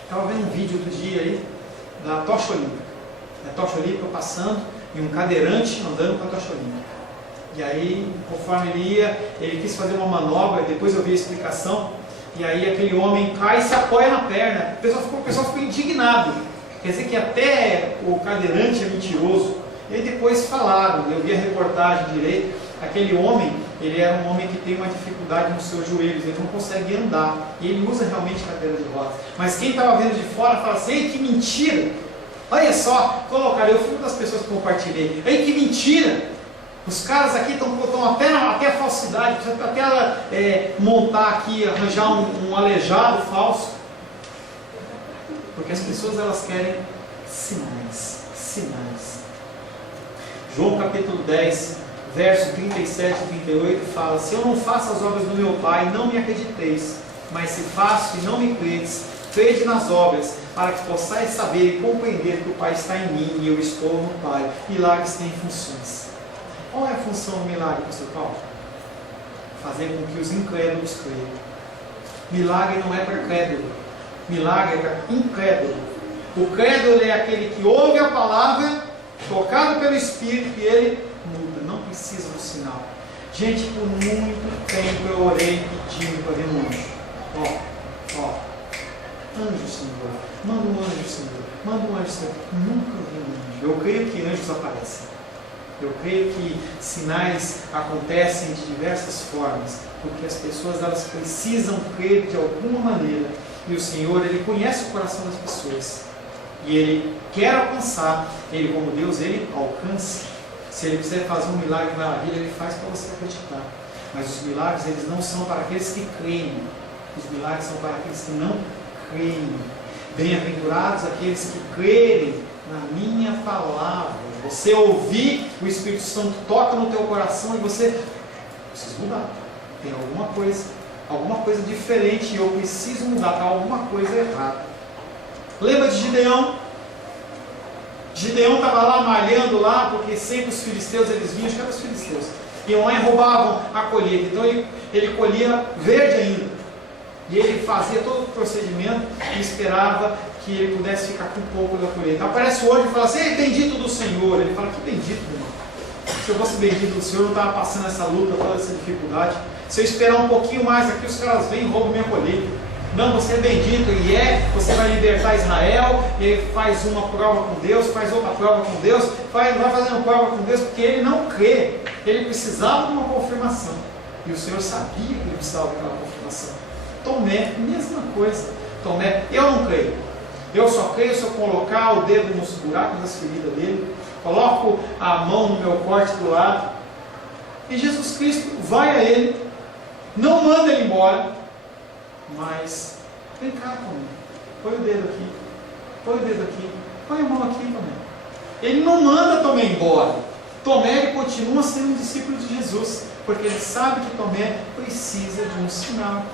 Estava vendo um vídeo outro dia aí da tocha olímpica. A tocha olímpica passando e um cadeirante andando com a tocha olímpica. E aí, conforme ele ia, ele quis fazer uma manobra, depois eu vi a explicação, e aí aquele homem cai e se apoia na perna. O pessoal ficou indignado. Quer dizer que até o cadeirante é mentiroso. E aí depois falaram, eu vi a reportagem direito, aquele homem, ele era um homem que tem uma dificuldade nos seus joelhos, ele não consegue andar, e ele usa realmente cadeira de rodas. Mas quem estava vendo de fora fala assim, ei, que mentira! Olha só, colocaram, eu fui uma das pessoas que compartilhei, ei, que mentira! Os caras aqui estão até a falsidade, precisa até montar aqui, arranjar um aleijado falso. Porque as pessoas elas querem sinais. João capítulo 10, verso 37 e 38 fala: se eu não faço as obras do meu Pai, não me acrediteis, mas se faço e não me credes, crede nas obras, para que possais saber e compreender que o Pai está em mim e eu estou no Pai. Milagres têm funções. Qual é a função do milagre, pastor Paulo? Fazer com que os incrédulos creiam. Milagre não é para crédulo, milagre é para incrédulo. O crédulo é aquele que ouve a palavra, tocado pelo Espírito, e ele muda, não precisa do sinal. Gente, por muito tempo eu orei pedindo para ver um anjo. Anjo, Senhor, manda um anjo, Senhor, manda um anjo, Senhor. Nunca vi um anjo. Eu creio que anjos aparecem. Eu creio que sinais acontecem de diversas formas, porque as pessoas elas precisam crer de alguma maneira, e o Senhor ele conhece o coração das pessoas, e Ele quer alcançar. Ele como Deus, Ele alcança. Se Ele quiser fazer um milagre, maravilha, Ele faz para você acreditar. Mas os milagres eles não são para aqueles que creem, os milagres são para aqueles que não creem. Bem-aventurados aqueles que crerem na minha palavra. Você ouvir, o Espírito Santo toca no teu coração e você precisa mudar. Tem alguma coisa diferente e eu preciso mudar, está alguma coisa errada. Lembra de Gideão? Gideão estava lá malhando lá, porque sempre os filisteus eles vinham, acho que eram os filisteus, iam lá e roubavam a colheita. Então ele colhia verde ainda. E ele fazia todo o procedimento e esperava que ele pudesse ficar com um pouco da colheita. Aparece o anjo e fala assim: ei, bendito do Senhor. Ele fala: que bendito, irmão. Se eu fosse bendito do Senhor, eu não estava passando essa luta, toda essa dificuldade. Se eu esperar um pouquinho mais aqui, os caras vêm e roubam minha colheita. Não, você é bendito e você vai libertar Israel, e ele faz uma prova com Deus, faz outra prova com Deus, vai fazendo prova com Deus, porque ele não crê. Ele precisava de uma confirmação. E o Senhor sabia que ele precisava daquela confirmação. Tomé, mesma coisa. Tomé, eu não creio. Eu só creio se eu colocar o dedo nos buracos das feridas dele, coloco a mão no meu corte do lado, e Jesus Cristo vai a ele, não manda ele embora, mas vem cá, Tomé, põe o dedo aqui, põe a mão aqui, Tomé. Ele não manda Tomé embora. Tomé ele continua sendo um discípulo de Jesus, porque ele sabe que Tomé precisa de um sinal.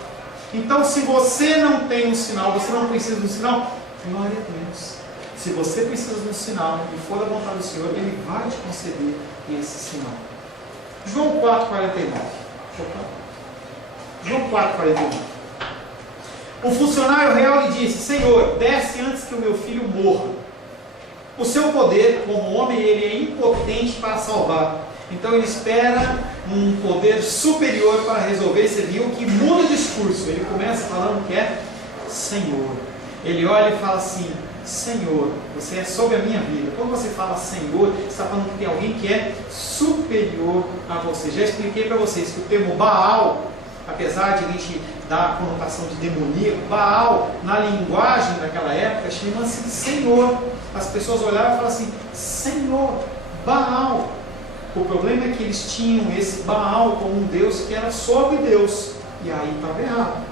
Então, se você não tem um sinal, você não precisa de um sinal, glória a Deus. Se você precisa de um sinal e for da vontade do Senhor, Ele vai te conceder esse sinal. João 4,49. João 4,49. O funcionário real lhe disse: Senhor, desce antes que o meu filho morra. O seu poder, como homem, ele é impotente para salvar. Então ele espera um poder superior para resolver. Você viu que muda o discurso. Ele começa falando que é Senhor. Ele olha e fala assim: Senhor, você é sobre a minha vida. Quando você fala Senhor, você está falando que tem alguém que é superior a você. Já expliquei para vocês que o termo Baal, apesar de a gente dar a conotação de demoníaco, Baal, na linguagem daquela época, chama-se de Senhor. As pessoas olhavam e falavam assim: Senhor, Baal. O problema é que eles tinham esse Baal como um Deus que era sobre Deus. E aí estava errado.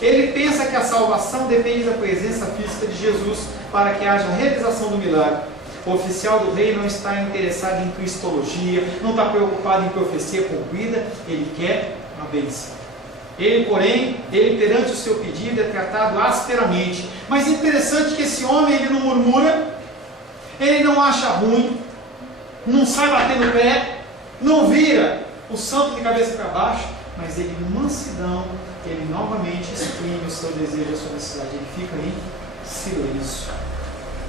Ele pensa que a salvação depende da presença física de Jesus. para que haja realização do milagre. O oficial do rei não está interessado em cristologia, não está preocupado em profecia cumprida, ele quer a bênção. Ele, porém, perante o seu pedido é tratado asperamente. Mas é interessante que esse homem, ele não murmura, ele não acha ruim, não sai batendo o pé, não vira o santo de cabeça para baixo, mas ele, em mansidão, ele novamente exprime o seu desejo, a sua necessidade, ele fica em silêncio.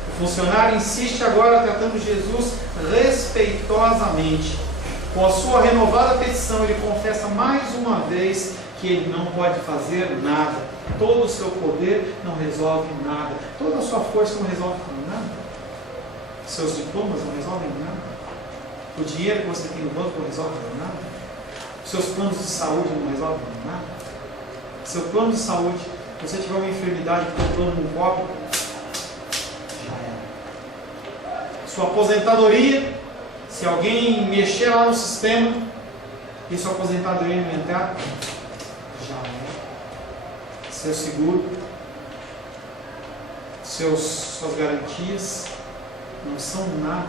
O funcionário insiste agora, tratando Jesus respeitosamente. Com a sua renovada petição, ele confessa mais uma vez que ele não pode fazer nada. Todo o seu poder não resolve nada. Toda a sua força não resolve nada. Seus diplomas não resolvem nada. O dinheiro que você tem no banco não resolve nada. Seus planos de saúde não resolvem nada. Seu plano de saúde, se você tiver uma enfermidade que o plano não cobre, já era. Sua aposentadoria, se alguém mexer lá no sistema e sua aposentadoria não entrar, já era. Seu seguro, suas garantias não são nada.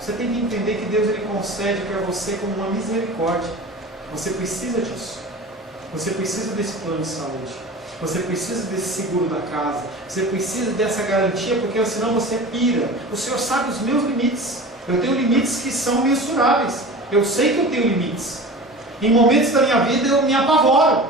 Você tem que entender que Deus ele concede para você como uma misericórdia. Você precisa disso. Você precisa desse plano de saúde. Você precisa desse seguro da casa. Você precisa dessa garantia, porque senão você pira. O Senhor sabe os meus limites. Eu tenho limites que são mensuráveis. Eu sei que eu tenho limites. Em momentos da minha vida eu me apavoro,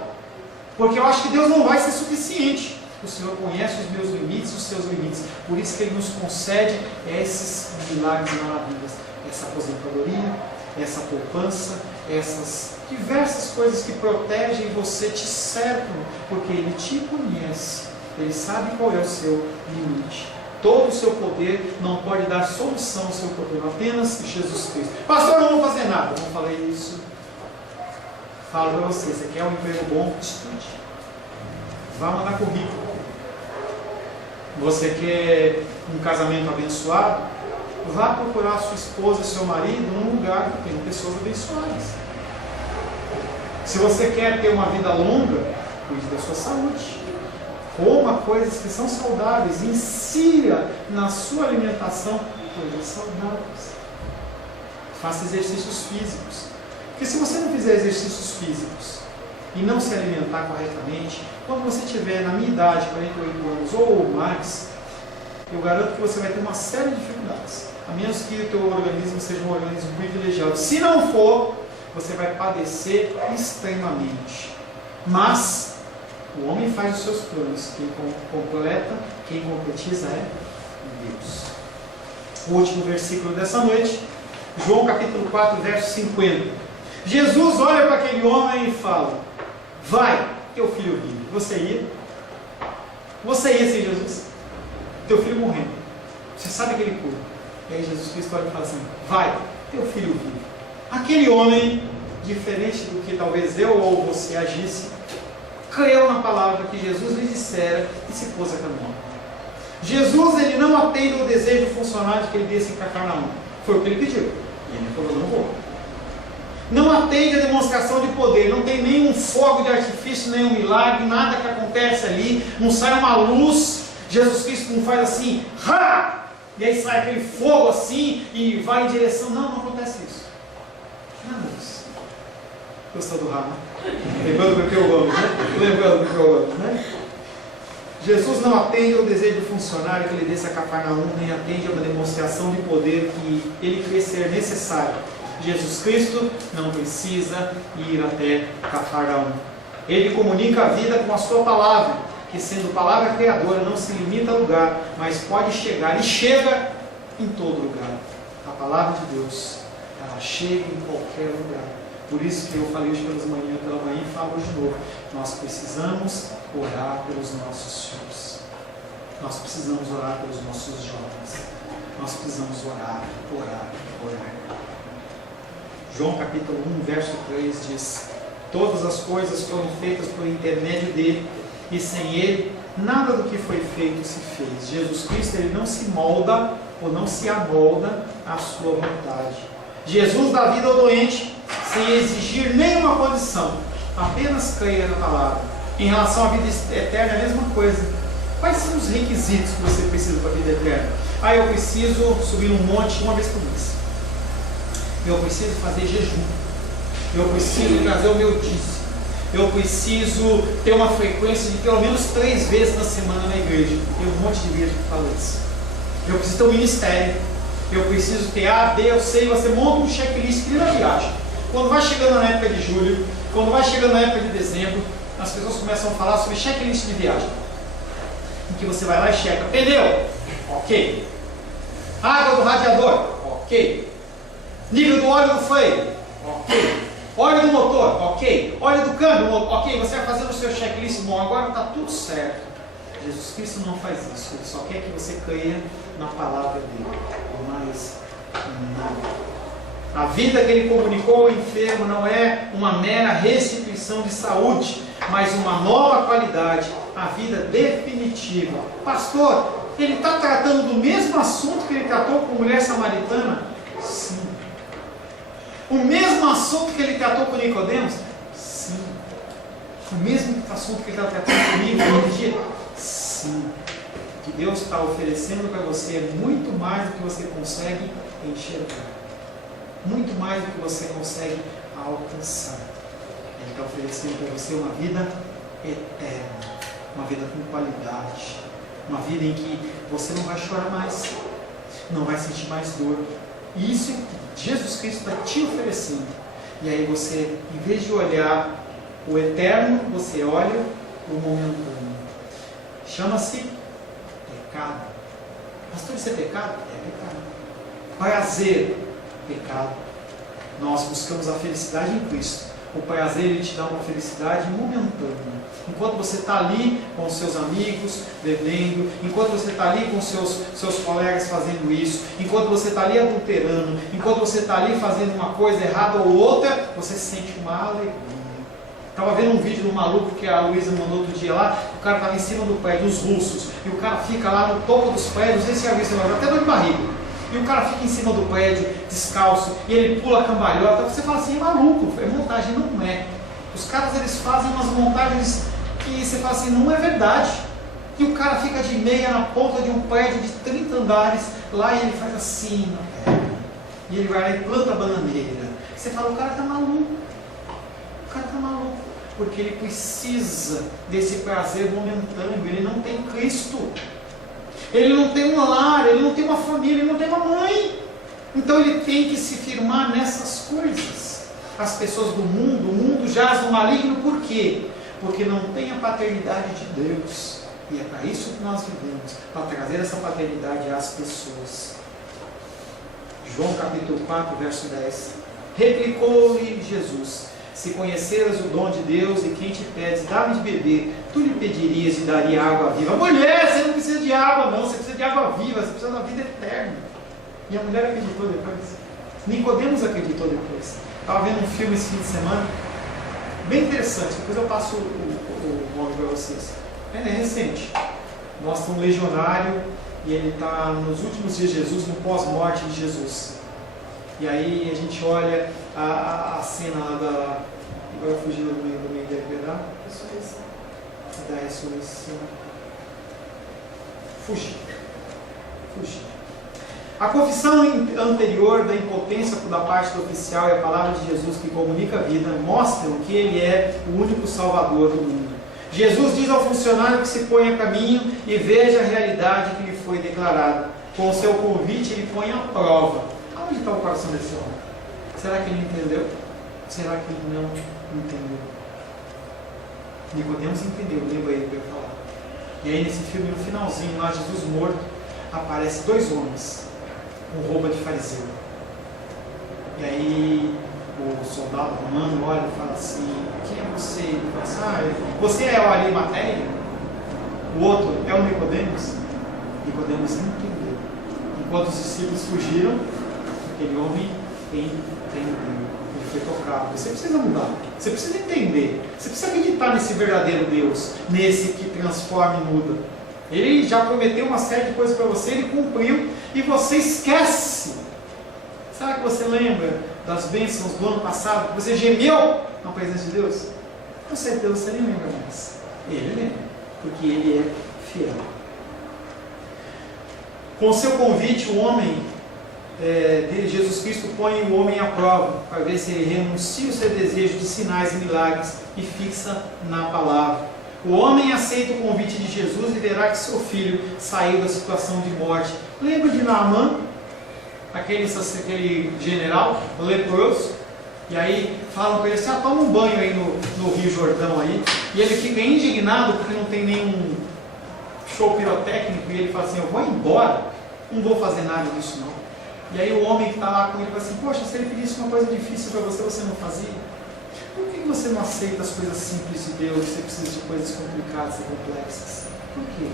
porque eu acho que Deus não vai ser suficiente. O Senhor conhece os meus limites, os seus limites. Por isso que Ele nos concede esses milagres e maravilhas. Essa aposentadoria, essa poupança, essas diversas coisas que protegem você, te cercam, porque Ele te conhece. Ele sabe qual é o seu limite. Todo o seu poder não pode dar solução ao seu problema, apenas Jesus Cristo. Pastor, eu não vou fazer nada. Eu não falei isso. Falo para você, você quer um emprego bom? Estude. Vá mandar currículo. Você quer um casamento abençoado? Vá procurar sua esposa e seu marido num lugar que tem pessoas abençoadas. Se você quer ter uma vida longa, cuide da sua saúde. Coma coisas que são saudáveis. Insira na sua alimentação coisas saudáveis. Faça exercícios físicos. Porque se você não fizer exercícios físicos e não se alimentar corretamente, quando você tiver na minha idade, 48 anos ou mais, eu garanto que você vai ter uma série de dificuldades. A menos que o teu organismo seja um organismo privilegiado. Se não for, você vai padecer extremamente. Mas o homem faz os seus planos. Quem completa, quem concretiza é Deus. O último versículo dessa noite, João capítulo 4, verso 50. Jesus olha para aquele homem e fala: vai, teu filho vive. Você ia? Você ia sem Jesus? Teu filho morrendo. Você sabe que ele cura. E aí Jesus Cristo olha e fala assim: vai, teu filho vive. Aquele homem, diferente do que talvez eu ou você agisse, creu na palavra que Jesus lhe dissera e se pôs a caminhar. Jesus, ele não atende o desejo do funcionário de que ele desse em Cafarnaum. Foi o que ele pediu. E ele falou: não vou. Não atende a demonstração de poder, não tem nenhum fogo de artifício, nenhum milagre, nada que acontece ali, não sai uma luz, Jesus Cristo não faz assim, ha! E aí sai aquele fogo assim e vai em direção, não acontece isso. Nada disso. Gostou do ramo? Lembrando do que eu amo, né? Lembrando do que eu amo, né? Jesus não atende ao desejo do funcionário que ele desça a Cafarnaum, nem atende a uma demonstração de poder que ele crê ser necessário. Jesus Cristo não precisa ir até Cafarnaum. Ele comunica a vida com a sua palavra, que sendo palavra criadora não se limita a lugar, mas pode chegar, e chega em todo lugar. A palavra de Deus, ela chega em qualquer lugar. Por isso que eu falei hoje pela manhã e falo hoje de novo. Nós precisamos orar pelos nossos filhos. Nós precisamos orar pelos nossos jovens. Nós precisamos orar. João capítulo 1, verso 3 diz: todas as coisas foram feitas por intermédio dele, e sem ele, nada do que foi feito se fez. Jesus Cristo, ele não se molda ou não se amolda à sua vontade. Jesus dá vida ao doente, sem exigir nenhuma condição, apenas creia na palavra. Em relação à vida eterna, é a mesma coisa. Quais são os requisitos que você precisa para a vida eterna? Eu preciso subir um monte uma vez por mês. Eu preciso fazer jejum. Eu preciso trazer o meu dízimo. Eu preciso ter uma frequência de pelo menos 3 vezes na semana na igreja. Tem um monte de igreja que fala isso. Eu preciso ter um ministério. Eu preciso ter A, B, eu sei. Você monta um checklist que na viagem. Quando vai chegando na época de julho, quando vai chegando na época de dezembro, as pessoas começam a falar sobre checklist de viagem. Em que você vai lá e checa. Pneu? Ok. Água do radiador? Ok. Nível do óleo do freio? Ok. Óleo do motor? Ok. Óleo do câmbio? Ok. Você vai fazendo o seu checklist. Bom, agora está tudo certo. Jesus Cristo não faz isso. Ele só quer que você creia na palavra dele. Mas não. A vida que ele comunicou ao enfermo não é uma mera restituição de saúde, mas uma nova qualidade, a vida definitiva. Pastor, ele está tratando do mesmo assunto que ele tratou com a mulher samaritana? Sim. O mesmo assunto que ele tratou com Nicodemos? Sim. O mesmo assunto que ele está tratando comigo todo dia? Sim. O que Deus está oferecendo para você é muito mais do que você consegue enxergar. Muito mais do que você consegue alcançar. Ele está oferecendo para você uma vida eterna. Uma vida com qualidade. Uma vida em que você não vai chorar mais. Não vai sentir mais dor. E isso é que Jesus Cristo está te oferecendo. E aí você, em vez de olhar o eterno, você olha o momentâneo. Chama-se pecado. Pastor, isso é pecado? É pecado. Prazer, pecado. Nós buscamos a felicidade em Cristo. O prazer, ele te dá uma felicidade momentânea. Enquanto você está ali com os seus amigos, bebendo, enquanto você está ali com seus colegas fazendo isso, enquanto você está ali adulterando, enquanto você está ali fazendo uma coisa errada ou outra, você sente uma alegria. Estava vendo um vídeo do maluco que a Luísa mandou outro dia lá, o cara estava em cima do prédio, os russos, e o cara fica lá no topo dos prédios, não sei se já viu, até dor de barriga. E o cara fica em cima do prédio, descalço, e ele pula a cambalhota. Você fala assim, é maluco, é montagem. Não é. Os caras, eles fazem umas montagens que você fala assim, não é verdade. E o cara fica de meia na ponta de um prédio de 30 andares, lá e ele faz assim, e ele vai lá e planta a bananeira. Você fala, o cara está maluco. O cara está maluco. Porque ele precisa desse prazer momentâneo, ele não tem Cristo. Ele não tem um lar, ele não tem uma família, ele não tem uma mãe. Então ele tem que se firmar nessas coisas. As pessoas do mundo, o mundo jaz no maligno, por quê? Porque não tem a paternidade de Deus. E é para isso que nós vivemos, para trazer essa paternidade às pessoas. João capítulo 4, verso 10. Replicou-lhe Jesus: se conheceras o dom de Deus e quem te pede, dá-me de beber, tu lhe pedirias e daria água viva. Mulher, você não precisa de água não, você precisa de água viva, você precisa da vida eterna. E a mulher acreditou depois. Nicodemos acreditou depois. Estava vendo um filme esse fim de semana, bem interessante, depois eu passo o nome para vocês. É recente. Mostra um legionário e ele está nos últimos dias de Jesus, no pós-morte de Jesus. E aí a gente olha a cena lá da... Agora fugiu do meio da ressurreição. Da ressurreição. Fugir. A confissão anterior da impotência da parte do oficial e a palavra de Jesus que comunica a vida mostram que ele é o único salvador do mundo. Jesus diz ao funcionário que se põe a caminho e veja a realidade que lhe foi declarada. Com o seu convite ele põe à prova. Onde está o coração desse homem? Será que ele entendeu? Será que ele não entendeu? Nicodemos entendeu, lembra ele para falar. E aí nesse filme, no finalzinho, lá Jesus morto, aparece 2 homens com roupa de fariseu. E aí o soldado romano olha e fala assim, quem é você? Ele fala assim, você é o Arimateia? O outro é o Nicodemos? Nicodemos entendeu. Enquanto os discípulos fugiram, aquele homem entendeu. Ele foi tocado. Você precisa mudar. Você precisa entender. Você precisa acreditar nesse verdadeiro Deus. Nesse que transforma e muda. Ele já prometeu uma série de coisas para você. Ele cumpriu. E você esquece. Será que você lembra das bênçãos do ano passado? Que você gemeu na presença de Deus? Com certeza você nem lembra mais. Ele lembra. Porque ele é fiel. Com seu convite, o homem, Jesus Cristo põe o homem à prova, para ver se ele renuncia o seu desejo de sinais e milagres e fixa na palavra. O homem aceita o convite de Jesus e verá que seu filho saiu da situação de morte. Lembra de Naamã, aquele general leproso? E aí falam para ele assim, toma um banho aí no Rio Jordão aí. E ele fica indignado porque não tem nenhum show pirotécnico. E ele fala assim, eu vou embora, não vou fazer nada disso não. E aí o homem que está lá com ele fala assim, poxa, se ele pedisse uma coisa difícil para você, você não fazia? Por que você não aceita as coisas simples de Deus e você precisa de coisas complicadas e complexas? Por quê?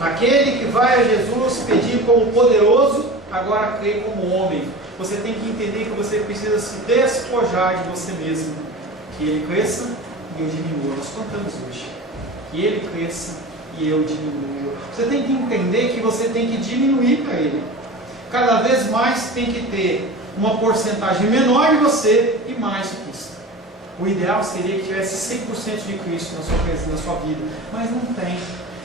Aquele que vai a Jesus pedir como poderoso, agora crê como homem. Você tem que entender que você precisa se despojar de você mesmo. Que ele cresça e eu diminua. Nós contamos hoje. Que ele cresça e eu diminua. Você tem que entender que você tem que diminuir para ele. Cada vez mais tem que ter uma porcentagem menor de você e mais de Cristo. O ideal seria que tivesse 100% de Cristo na sua vida, mas não tem.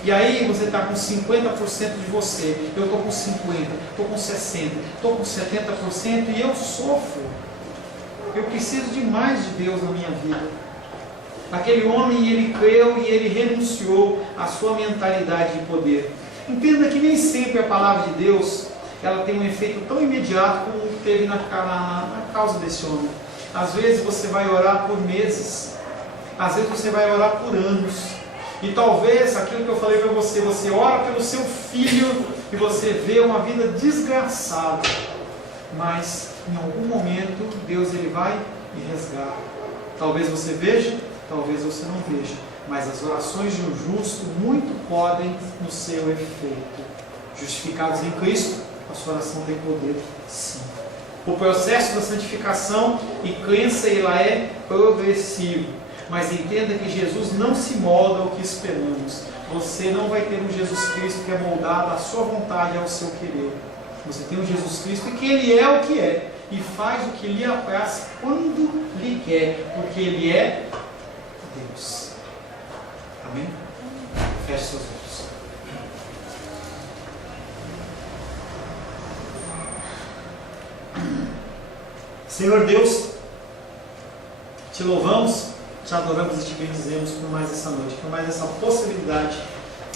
E aí você está com 50% de você, eu estou com 50%, estou com 60%, estou com 70% e eu sofro. Eu preciso de mais de Deus na minha vida. Aquele homem, ele creu e ele renunciou à sua mentalidade de poder. Entenda que nem sempre a palavra de Deus ela tem um efeito tão imediato como teve na causa desse homem. Às vezes você vai orar por meses, às vezes você vai orar por anos, e talvez aquilo que eu falei para você, você ora pelo seu filho e você vê uma vida desgraçada, mas em algum momento Deus ele vai e resgata. Talvez você veja, talvez você não veja, mas as orações de um justo muito podem no seu efeito. Justificados em Cristo, a sua oração tem poder, sim. O processo da santificação e crença ela é progressivo, mas entenda que Jesus não se molda ao que esperamos. Você não vai ter um Jesus Cristo que é moldado à sua vontade e ao seu querer. Você tem um Jesus Cristo que Ele é o que é e faz o que lhe apraz quando lhe quer, porque Ele é Deus. Amém? Feche seus olhos. Senhor Deus, te louvamos, te adoramos e te bendizemos por mais essa noite, por mais essa possibilidade,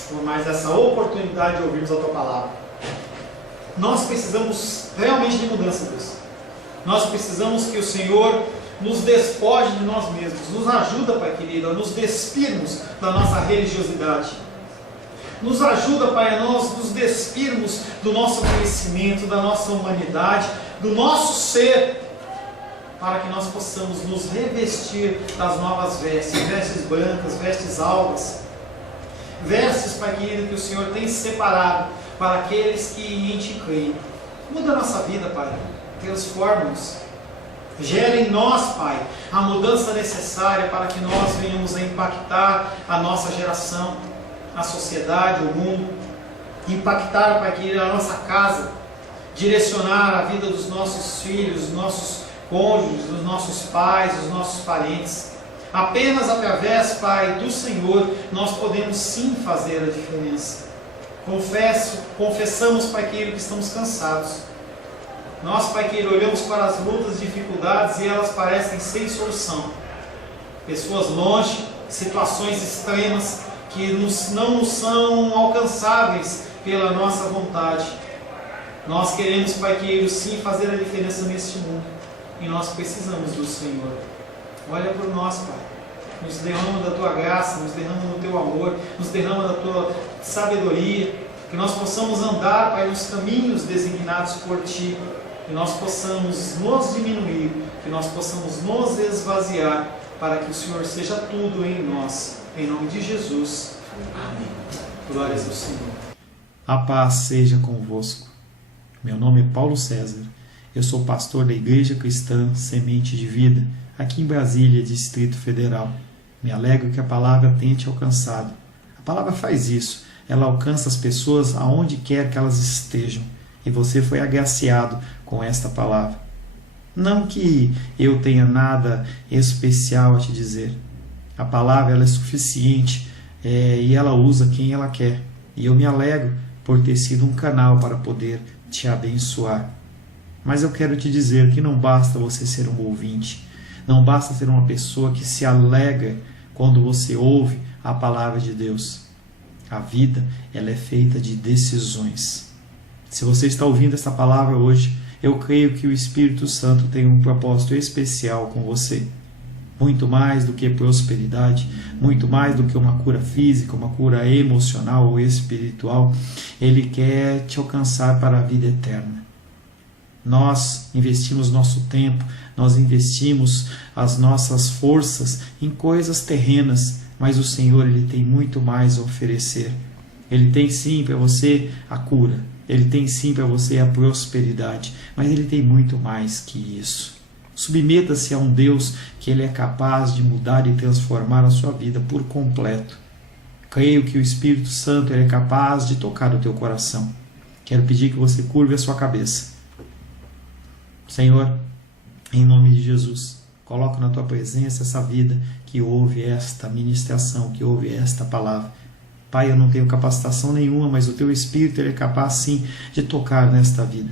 por mais essa oportunidade de ouvirmos a Tua Palavra. Nós precisamos realmente de mudança, Deus. Nós precisamos que o Senhor nos despoje de nós mesmos, nos ajuda, Pai querido, a nos despirmos da nossa religiosidade. Nos ajuda, Pai, a nós nos despirmos do nosso conhecimento, da nossa humanidade, do nosso ser, para que nós possamos nos revestir das novas vestes, vestes brancas, vestes alvas, vestes, Pai querido, que o Senhor tem separado para aqueles que em Ti creem. Muda a nossa vida, Pai, transforma-nos, gera em nós, Pai, a mudança necessária para que nós venhamos a impactar a nossa geração, a sociedade, o mundo, impactar, Pai querido, a nossa casa, direcionar a vida dos nossos filhos, dos nossos cônjuges, dos nossos pais, dos nossos parentes. Apenas através, Pai, do Senhor, nós podemos sim fazer a diferença. Confessamos, Pai querido, que estamos cansados. Nós, Pai querido, olhamos para as lutas e dificuldades e elas parecem sem solução. Pessoas longe, situações extremas que não são alcançáveis pela nossa vontade. Nós queremos, Pai querido, sim fazer a diferença neste mundo. E nós precisamos do Senhor. Olha por nós, Pai. Nos derrama da Tua graça, nos derrama do Teu amor, nos derrama da Tua sabedoria. Que nós possamos andar, Pai, nos caminhos designados por Ti. Que nós possamos nos diminuir, que nós possamos nos esvaziar, para que o Senhor seja tudo em nós. Em nome de Jesus. Amém. Glórias ao Senhor. A paz seja convosco. Meu nome é Paulo César. Eu sou pastor da Igreja Cristã Semente de Vida, aqui em Brasília, Distrito Federal. Me alegro que a palavra tenha te alcançado. A palavra faz isso. Ela alcança as pessoas aonde quer que elas estejam. E você foi agraciado com esta palavra. Não que eu tenha nada especial a te dizer. A palavra ela é suficiente e ela usa quem ela quer. E eu me alegro por ter sido um canal para poder te abençoar. Mas eu quero te dizer que não basta você ser um ouvinte, não basta ser uma pessoa que se alegra quando você ouve a palavra de Deus. A vida, ela é feita de decisões. Se você está ouvindo essa palavra hoje, eu creio que o Espírito Santo tem um propósito especial com você. Muito mais do que prosperidade, muito mais do que uma cura física, uma cura emocional ou espiritual, Ele quer te alcançar para a vida eterna. Nós investimos nosso tempo, nós investimos as nossas forças em coisas terrenas, mas o Senhor, Ele tem muito mais a oferecer. Ele tem sim para você a cura, Ele tem sim para você a prosperidade, mas Ele tem muito mais que isso. Submeta-se a um Deus que Ele é capaz de mudar e transformar a sua vida por completo. Creio que o Espírito Santo Ele é capaz de tocar o teu coração. Quero pedir que você curve a sua cabeça. Senhor, em nome de Jesus, coloco na tua presença essa vida que ouve esta ministração, que ouve esta palavra. Pai, eu não tenho capacitação nenhuma, mas o teu Espírito Ele é capaz sim de tocar nesta vida,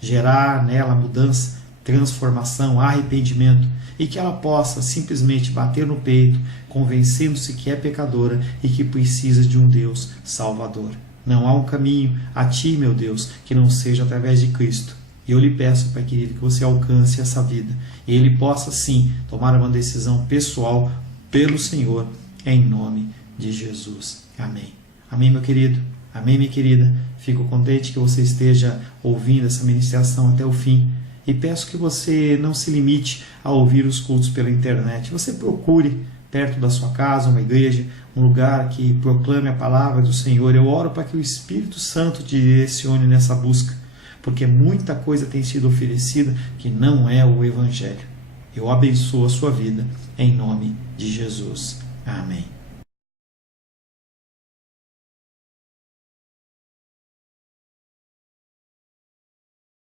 gerar nela mudança, transformação, arrependimento, e que ela possa simplesmente bater no peito, convencendo-se que é pecadora e que precisa de um Deus salvador. Não há um caminho a ti, meu Deus, que não seja através de Cristo. E eu lhe peço, Pai querido, que você alcance essa vida e ele possa sim tomar uma decisão pessoal pelo Senhor, em nome de Jesus. Amém. Amém, meu querido. Amém, minha querida. Fico contente que você esteja ouvindo essa ministração até o fim. E peço que você não se limite a ouvir os cultos pela internet. Você procure perto da sua casa uma igreja, um lugar que proclame a palavra do Senhor. Eu oro para que o Espírito Santo te direcione nessa busca, porque muita coisa tem sido oferecida que não é o Evangelho. Eu abençoo a sua vida em nome de Jesus. Amém.